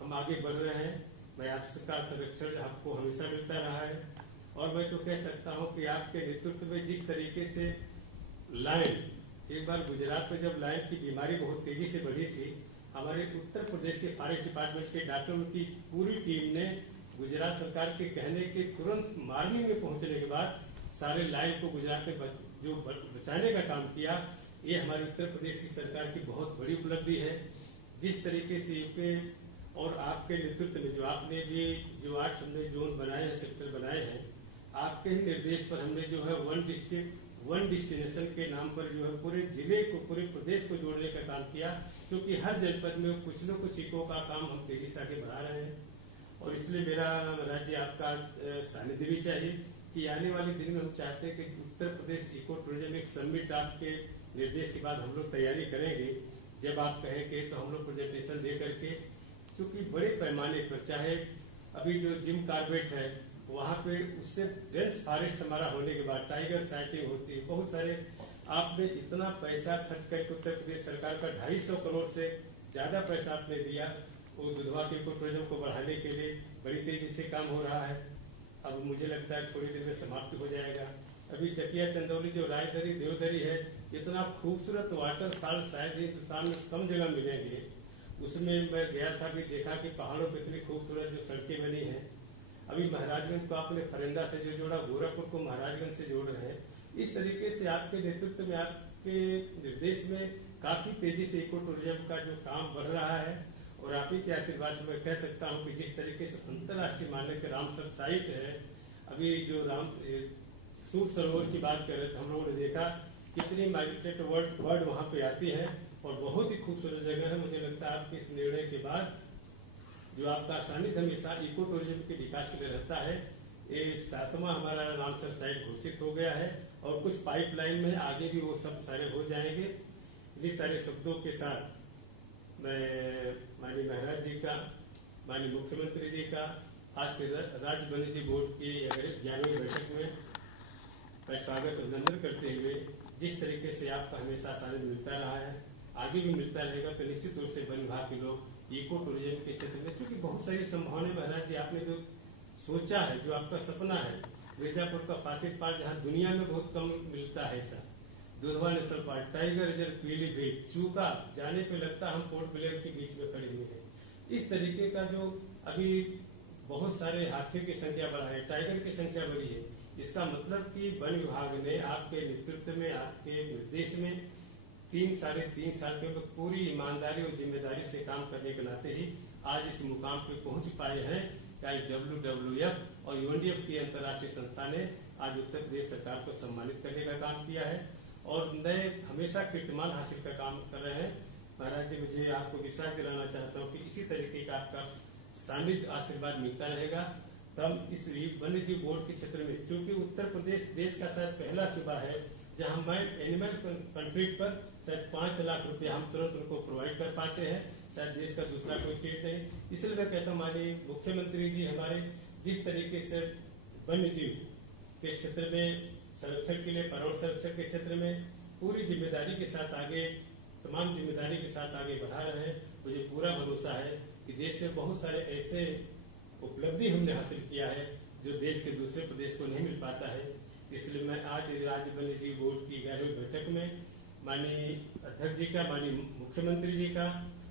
हम आगे बढ़ रहे हैं, मैं आपका संरक्षण आपको हमेशा मिलता रहा है और मैं तो कह सकता हूं कि आपके नेतृत्व में जिस तरीके से लायन, एक बार गुजरात में जब लायन की बीमारी बहुत तेजी से बढ़ी थी, हमारे उत्तर प्रदेश के फॉरेस्ट डिपार्टमेंट के डॉक्टरों की पूरी टीम ने गुजरात सरकार के कहने के तुरंत मार्निंग में पहुंचने के बाद सारे लायन को गुजरात में जो बचाने का काम किया, ये हमारे उत्तर प्रदेश की सरकार की बहुत बड़ी उपलब्धि है। जिस तरीके से यूपी और आपके नेतृत्व में जो आपने भी जो 8 हमने जोन बनाए हैं, सेक्टर बनाए हैं, आपके ही निर्देश पर हमने जो है वन डिस्ट्रिक्ट वन डेस्टिनेशन के नाम पर जो है पूरे जिले को, पूरे प्रदेश को जोड़ने का काम किया, क्योंकि हर जनपद में कुछ न कुछ इको का काम हम तेजी से आगे बढ़ा रहे हैं। और इसलिए मेरा राज्य आपका सानिध्य भी चाहिए कि आने वाले दिन में हम चाहते हैं कि उत्तर प्रदेश इको टूरिज्म एक समिट आपके निर्देश के बाद हम लोग तैयारी करेंगे। जब आप कहेंगे तो हम लोग प्रेजेंटेशन दे करके, क्योंकि बड़े पैमाने पर चाहे अभी जो जिम कार्बेट है वहाँ पे उससे डेंस फॉरेस्ट हमारा होने के बाद टाइगर साइटिंग होती है, बहुत सारे आपने इतना पैसा खर्च करके उत्तर प्रदेश सरकार का 250 करोड़ से ज्यादा पैसा आपने दिया वो दुधवा के इको टूरिज्म को बढ़ाने के लिए बड़ी तेजी से काम हो रहा है। अब मुझे लगता है थोड़ी देर में समाप्त हो जाएगा। अभी चकिया चंदौली जो रायदरी देवदरी है, इतना खूबसूरत वाटरफॉल शायद हिंदुस्तान में कम जगह मिलेंगे। उसमें मैं गया था भी देखा कि पहाड़ों पर इतनी खूबसूरत जो सड़कें बनी है। अभी महाराजगंज को आपने फरेंदा से जो जोड़ा, गोरखपुर को महाराजगंज से जोड़ रहे हैं। इस तरीके से आपके नेतृत्व में, आपके निर्देश में काफी तेजी से इको टूरिज्म का जो काम बढ़ रहा है और आप ही के आशीर्वाद से मैं कह सकता हूं कि जिस तरीके से अंतर्राष्ट्रीय मान्य के रामसर साइट है, अभी जो सूर सरोवर की बात करें तो हम लोगों ने देखा कितनी माइग्रेटेड बर्ड वहां पे आती है और बहुत ही खूबसूरत जगह है। मुझे लगता है आपके इस निर्णय के बाद जो आपका सानिध्य हमेशा इको टूरिज्म के विकास के लिए रहता है, ये 7वां हमारा रामसर साइट घोषित हो गया है और कुछ पाइपलाइन में आगे भी वो सब सारे हो जाएंगे। इन्हीं सारे शब्दों के साथ मैं माननीय महाराज जी का, माननीय मुख्यमंत्री जी का आज से राज्य वन्यजीव बोर्ड की 11वीं बैठक में मैं स्वागत अभिनंदन करते हुए, जिस तरीके से आपका हमेशा सानिध्य मिलता रहा है, आगे भी मिलता रहेगा, तो निश्चित रूप से वन विभाग के लोग इको टूरिज्म के क्षेत्र में, क्योंकि बहुत सारी संभावनाएं महाराज जी आपने जो सोचा है, जो आपका सपना है, मिर्जापुर का फासिल पार्क जहाँ दुनिया में बहुत कम मिलता है ऐसा, Dudhwa national park, tiger reserve, Pilibhit, चूका, जाने पे लगता हम पोर्ट ब्लेयर के बीच में खड़े हुए हैं। इस तरीके का जो अभी बहुत सारे हाथियों की संख्या बढ़ा है, टाइगर की संख्या बढ़ी है, इसका मतलब कि वन विभाग ने आपके नेतृत्व में, आपके निर्देश में 3-3.5 साल के पूरी ईमानदारी और जिम्मेदारी से काम करने के नाते ही आज इस मुकाम पे पहुंच पाए हैं। WWF और UNDF की अंतर्राष्ट्रीय संस्था ने आज उत्तर प्रदेश सरकार को सम्मानित करने का काम किया है और नए हमेशा कीर्तिमान हासिल का काम कर रहे हैं। महाराज जी, मुझे आपको विश्वास दिलाना चाहता हूँ कि इसी तरीके का आपका सानिध्य आशीर्वाद मिलता रहेगा। तब इस वन्यजीव बोर्ड के क्षेत्र में, क्योंकि उत्तर प्रदेश देश का शायद पहला सूबा है जहां मैं एनिमल कंट्रीट पर शायद 5 लाख रुपया हम तुरंत उनको प्रोवाइड कर पाते हैं, शायद देश का दूसरा कोई स्टेट नहीं। इसलिए मैं कहता हूँ हमारे मुख्यमंत्री जी हमारे जिस तरीके से वन्यजीव के क्षेत्र में संरक्षण के लिए, पर्यावरण संरक्षण के क्षेत्र में पूरी जिम्मेदारी के साथ आगे, तमाम जिम्मेदारी के साथ आगे बढ़ा रहे हैं, मुझे पूरा भरोसा है कि देश में बहुत सारे ऐसे उपलब्धि हमने हासिल किया है जो देश के दूसरे प्रदेश को नहीं मिल पाता है। इसलिए मैं आज राज्य वन्यजीव बोर्ड की 11वीं बैठक में माननीय अध्यक्ष जी का, माननीय मुख्यमंत्री जी का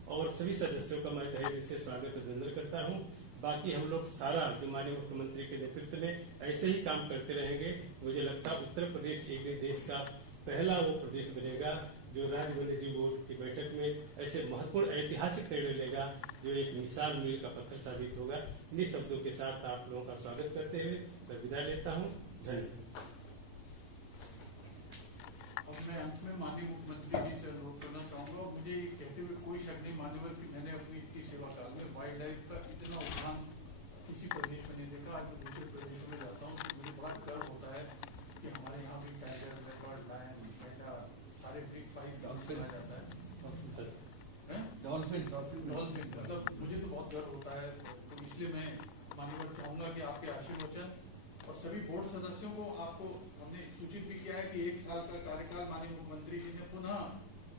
और सभी सदस्यों का मैं तहे दिल से स्वागत अभिनंदन करता हूं। बाकी हम लोग सारा जो माननीय मुख्यमंत्री के नेतृत्व में ऐसे ही काम करते रहेंगे। मुझे लगता है उत्तर प्रदेश एक देश का पहला वो प्रदेश बनेगा जो राज्य वन्य जीव बोर्ड की बैठक में ऐसे महत्वपूर्ण ऐतिहासिक निर्णय लेगा जो एक मिसाल मील का पत्थर साबित होगा। इन्हीं शब्दों के साथ आप लोगों का स्वागत करते हुए मैं विदा लेता हूँ। धन्यवाद। और मैं अंत में माननीय मुख्यमंत्री जी से अनुरोध करना चाहूंगा, मुझे ये कहते हुए कोई शक नहीं मान्यवर कि मैंने अपनी इतनी सेवा काल में वाइल्ड लाइफ का इतना उद्यान किसी प्रदेश में नहीं देखा। आज मैं दूसरे प्रदेश में जाता हूँ तो मुझे बड़ा गर्व होता है कि हमारे यहाँ भी टाइगर, लेपर्ड, लायन, सारे बिग फाइव डॉल्फिन आ जाता है। डॉल्फिन मतलब मुझे तो बहुत गर्व होता है। तो इसलिए मैं मान्यवर चाहूंगा कि आपके आशीर्वचन और सभी बोर्ड सदस्यों को आपको हमने सूचित भी किया है कि 1 साल का कार्यकाल माननीय मुख्यमंत्री जी ने पुनः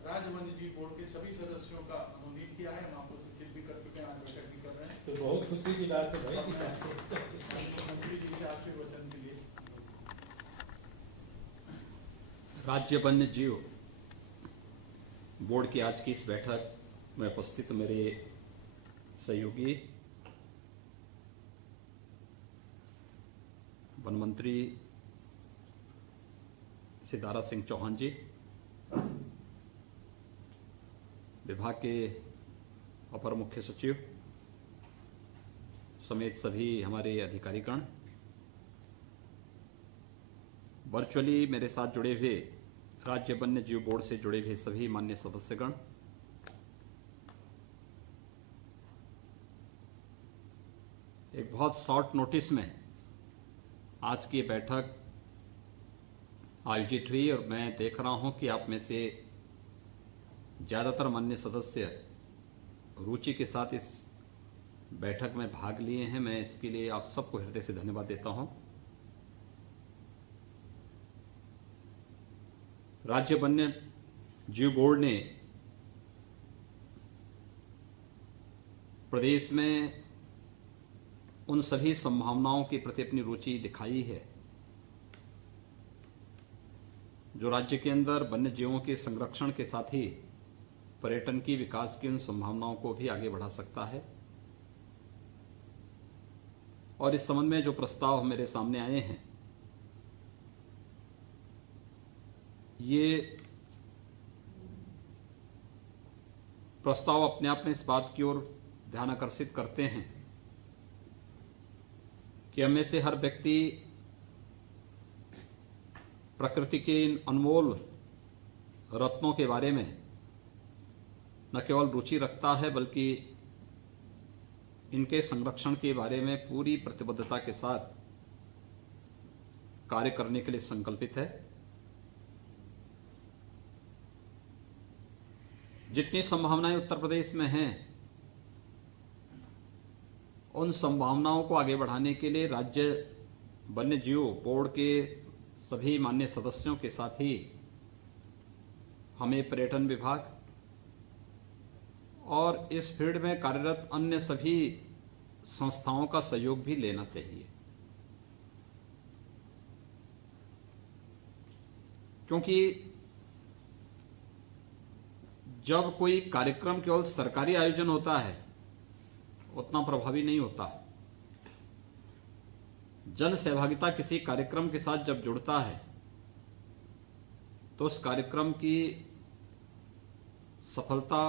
राज्य वन्य जीव बोर्ड के सभी सदस्यों का मनोनीत किया है। हम आपको सूचित भी कर चुके हैं, आज बैठक भी कर रहे हैं। तो बहुत खुशी की बात है भाई मुख्यमंत्री जी से आशीर्वचन के लिए। राज्य वन्य जीव बोर्ड की आज की इस बैठक में उपस्थित मेरे सहयोगी वन मंत्री श्री दारा सिंह चौहान जी, विभाग के अपर मुख्य सचिव समेत सभी हमारे अधिकारीगण, वर्चुअली मेरे साथ जुड़े हुए राज्य वन्य जीव बोर्ड से जुड़े हुए सभी मान्य सदस्यगण, एक बहुत शॉर्ट नोटिस में आज की बैठक आयोजित हुई और मैं देख रहा हूं कि आप में से ज्यादातर मान्य सदस्य रुचि के साथ इस बैठक में भाग लिए हैं। मैं इसके लिए आप सबको हृदय से धन्यवाद देता हूं। राज्य वन्य जीव बोर्ड ने प्रदेश में उन सभी संभावनाओं के प्रति अपनी रुचि दिखाई है जो राज्य के अंदर वन्य जीवों के संरक्षण के साथ ही पर्यटन की विकास की उन संभावनाओं को भी आगे बढ़ा सकता है। और इस संबंध में जो प्रस्ताव मेरे सामने आए हैं, ये प्रस्ताव अपने आप में इस बात की ओर ध्यान आकर्षित करते हैं कि हमें से हर व्यक्ति प्रकृति के इन अनमोल रत्नों के बारे में न केवल रुचि रखता है बल्कि इनके संरक्षण के बारे में पूरी प्रतिबद्धता के साथ कार्य करने के लिए संकल्पित है। जितनी संभावनाएं उत्तर प्रदेश में हैं, उन संभावनाओं को आगे बढ़ाने के लिए राज्य वन्य जीव बोर्ड के सभी मान्य सदस्यों के साथ ही हमें पर्यटन विभाग और इस फील्ड में कार्यरत अन्य सभी संस्थाओं का सहयोग भी लेना चाहिए, क्योंकि जब कोई कार्यक्रम केवल सरकारी आयोजन होता है उतना प्रभावी नहीं होता। जन सहभागिता किसी कार्यक्रम के साथ जब जुड़ता है तो उस कार्यक्रम की सफलता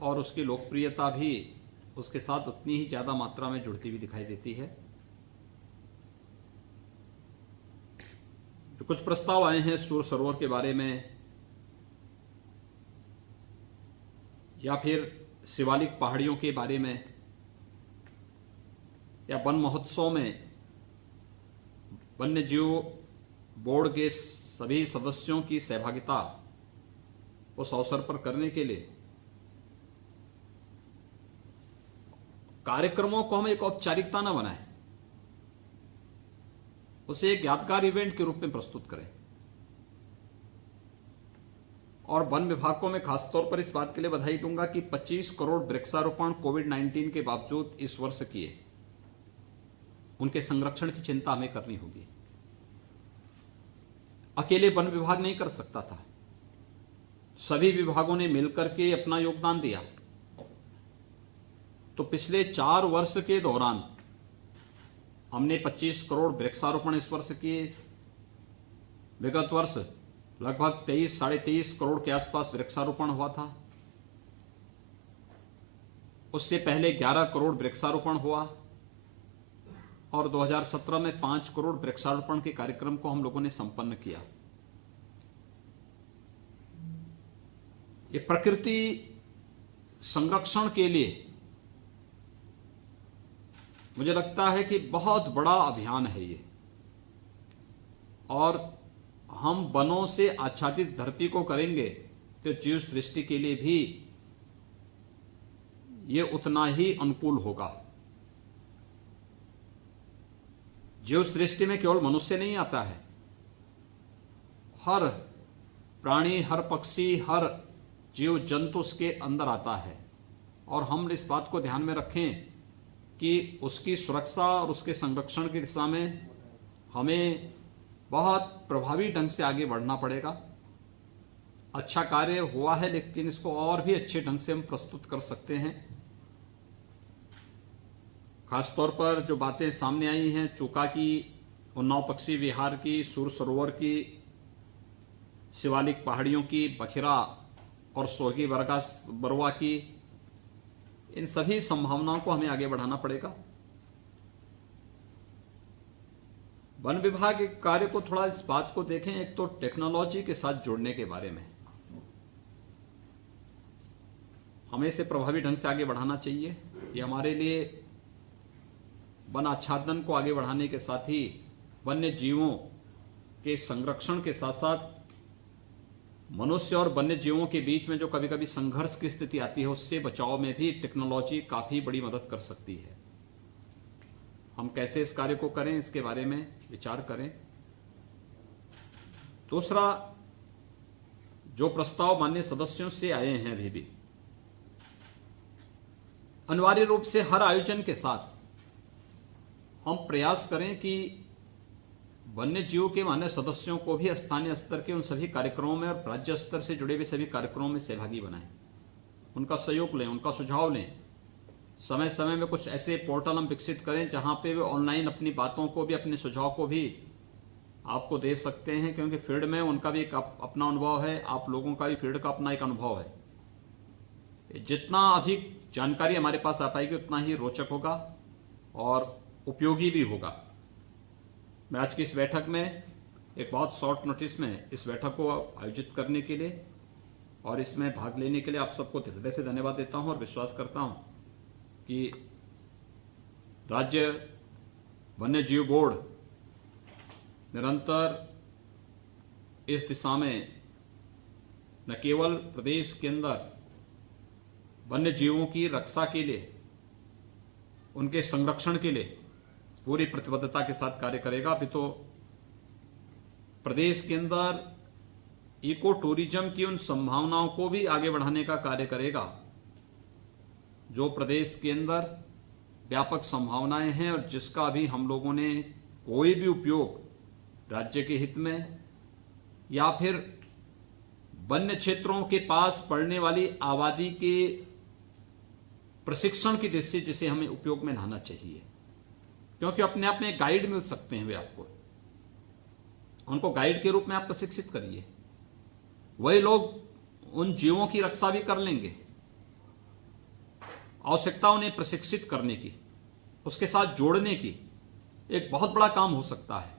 और उसकी लोकप्रियता भी उसके साथ उतनी ही ज्यादा मात्रा में जुड़ती हुई दिखाई देती है। जो कुछ प्रस्ताव आए हैं सूर सरोवर के बारे में या फिर शिवालिक पहाड़ियों के बारे में या वन महोत्सव में वन्य जीव बोर्ड के सभी सदस्यों की सहभागिता उस अवसर पर करने के लिए कार्यक्रमों को हम एक औपचारिकता न बनाएं, उसे एक यादगार इवेंट के रूप में प्रस्तुत करें। और वन विभाग को मैं खासतौर पर इस बात के लिए बधाई दूंगा कि 25 करोड़ वृक्षारोपण कोविड-19 के बावजूद इस वर्ष किए। उनके संरक्षण की चिंता हमें करनी होगी। अकेले वन विभाग नहीं कर सकता था, सभी विभागों ने मिलकर के अपना योगदान दिया। तो पिछले 4 वर्ष के दौरान हमने 25 करोड़ वृक्षारोपण इस वर्ष किए। विगत वर्ष लगभग 23 साढ़े 23 करोड़ के आसपास वृक्षारोपण हुआ था। उससे पहले 11 करोड़ वृक्षारोपण हुआ और 2017 में 5 करोड़ वृक्षारोपण के कार्यक्रम को हम लोगों ने संपन्न किया। ये प्रकृति संरक्षण के लिए मुझे लगता है कि बहुत बड़ा अभियान है ये, और हम वनों से आच्छादित धरती को करेंगे तो जीव सृष्टि के लिए भी ये उतना ही अनुकूल होगा। जीव सृष्टि में केवल मनुष्य नहीं आता है, हर प्राणी, हर पक्षी, हर जीव जंतु उसके अंदर आता है। और हम इस बात को ध्यान में रखें कि उसकी सुरक्षा और उसके संरक्षण की दिशा में हमें बहुत प्रभावी ढंग से आगे बढ़ना पड़ेगा। अच्छा कार्य हुआ है, लेकिन इसको और भी अच्छे ढंग से हम प्रस्तुत कर सकते हैं। खासतौर पर जो बातें सामने आई हैं चूका की, उन्नाव पक्षी विहार की, सूर सरोवर की, शिवालिक पहाड़ियों की, बखिरा और सोगी बरवा की, इन सभी संभावनाओं को हमें आगे बढ़ाना पड़ेगा। वन विभाग के कार्य को थोड़ा इस बात को देखें, एक तो टेक्नोलॉजी के साथ जुड़ने के बारे में हमें इसे प्रभावी ढंग से आगे बढ़ाना चाहिए। ये हमारे लिए वन आच्छादन को आगे बढ़ाने के साथ ही वन्य जीवों के संरक्षण के साथ साथ मनुष्य और वन्य जीवों के बीच में जो कभी कभी संघर्ष की स्थिति आती है उससे बचाव में भी टेक्नोलॉजी काफी बड़ी मदद कर सकती है। हम कैसे इस कार्य को करें, इसके बारे में विचार करें। दूसरा, जो प्रस्ताव माननीय सदस्यों से आए हैं अभी भी, अनिवार्य रूप से हर आयोजन के साथ हम प्रयास करें कि वन्य जीव के माननीय सदस्यों को भी स्थानीय स्तर के उन सभी कार्यक्रमों में और राज्य स्तर से जुड़े हुए सभी कार्यक्रमों में सहभागी बनाएं, उनका सहयोग लें, उनका सुझाव लें। समय समय में कुछ ऐसे पोर्टल हम विकसित करें जहां पे वे ऑनलाइन अपनी बातों को भी, अपने सुझाव को भी आपको दे सकते हैं, क्योंकि फील्ड में उनका भी एक अपना अनुभव है, आप लोगों का भी फील्ड का अपना एक अनुभव है। जितना अधिक जानकारी हमारे पास आ पाएगी उतना ही रोचक होगा और उपयोगी भी होगा। मैं आज की इस बैठक में एक बहुत शॉर्ट नोटिस में इस बैठक को आयोजित करने के लिए और इसमें भाग लेने के लिए आप सबको हृदय से धन्यवाद देता हूं और विश्वास करता हूं कि राज्य वन्य जीव बोर्ड निरंतर इस दिशा में न केवल प्रदेश के अंदर वन्य जीवों की रक्षा के लिए, उनके संरक्षण के लिए पूरी प्रतिबद्धता के साथ कार्य करेगा, अभी तो प्रदेश के अंदर इको टूरिज्म की उन संभावनाओं को भी आगे बढ़ाने का कार्य करेगा जो प्रदेश के अंदर व्यापक संभावनाएं हैं और जिसका अभी हम लोगों ने कोई भी उपयोग राज्य के हित में या फिर वन्य क्षेत्रों के पास पड़ने वाली आबादी के प्रशिक्षण की दृष्टि से जिसे हमें उपयोग में लाना चाहिए, क्योंकि अपने आप में गाइड मिल सकते हैं वे आपको, उनको गाइड के रूप में आप प्रशिक्षित करिए, वही लोग उन जीवों की रक्षा भी कर लेंगे। आवश्यकता उन्हें प्रशिक्षित करने की, उसके साथ जोड़ने की एक बहुत बड़ा काम हो सकता है।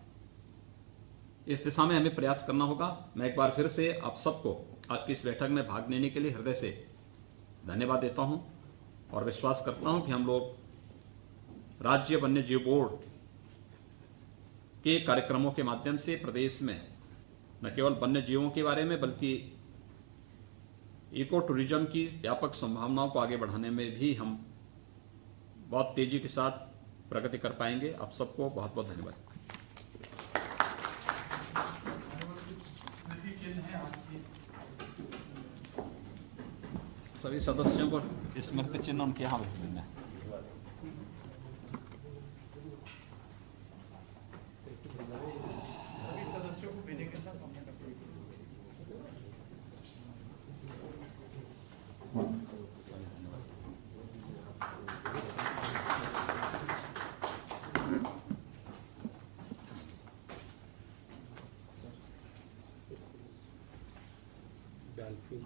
इस दिशा में हमें प्रयास करना होगा। मैं एक बार फिर से आप सबको आज की इस बैठक में भाग लेने के लिए हृदय से धन्यवाद देता हूं और विश्वास करता हूं कि हम लोग राज्य वन्य जीव बोर्ड के कार्यक्रमों के माध्यम से प्रदेश में न केवल वन्य जीवों के बारे में बल्कि इको टूरिज्म की व्यापक संभावनाओं को आगे बढ़ाने में भी हम बहुत तेजी के साथ प्रगति कर पाएंगे। आप सबको बहुत बहुत धन्यवाद। सभी सदस्यों को स्मृति चिन्ह उनके यहाँ भेज देना है।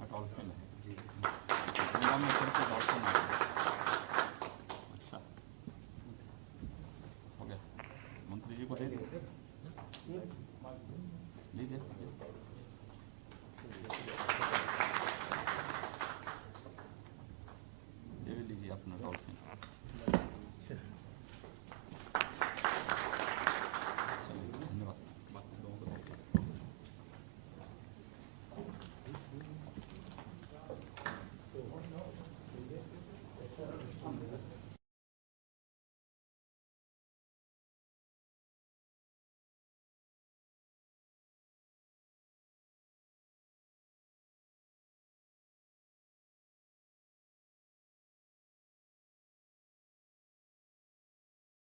डॉल्फिन है।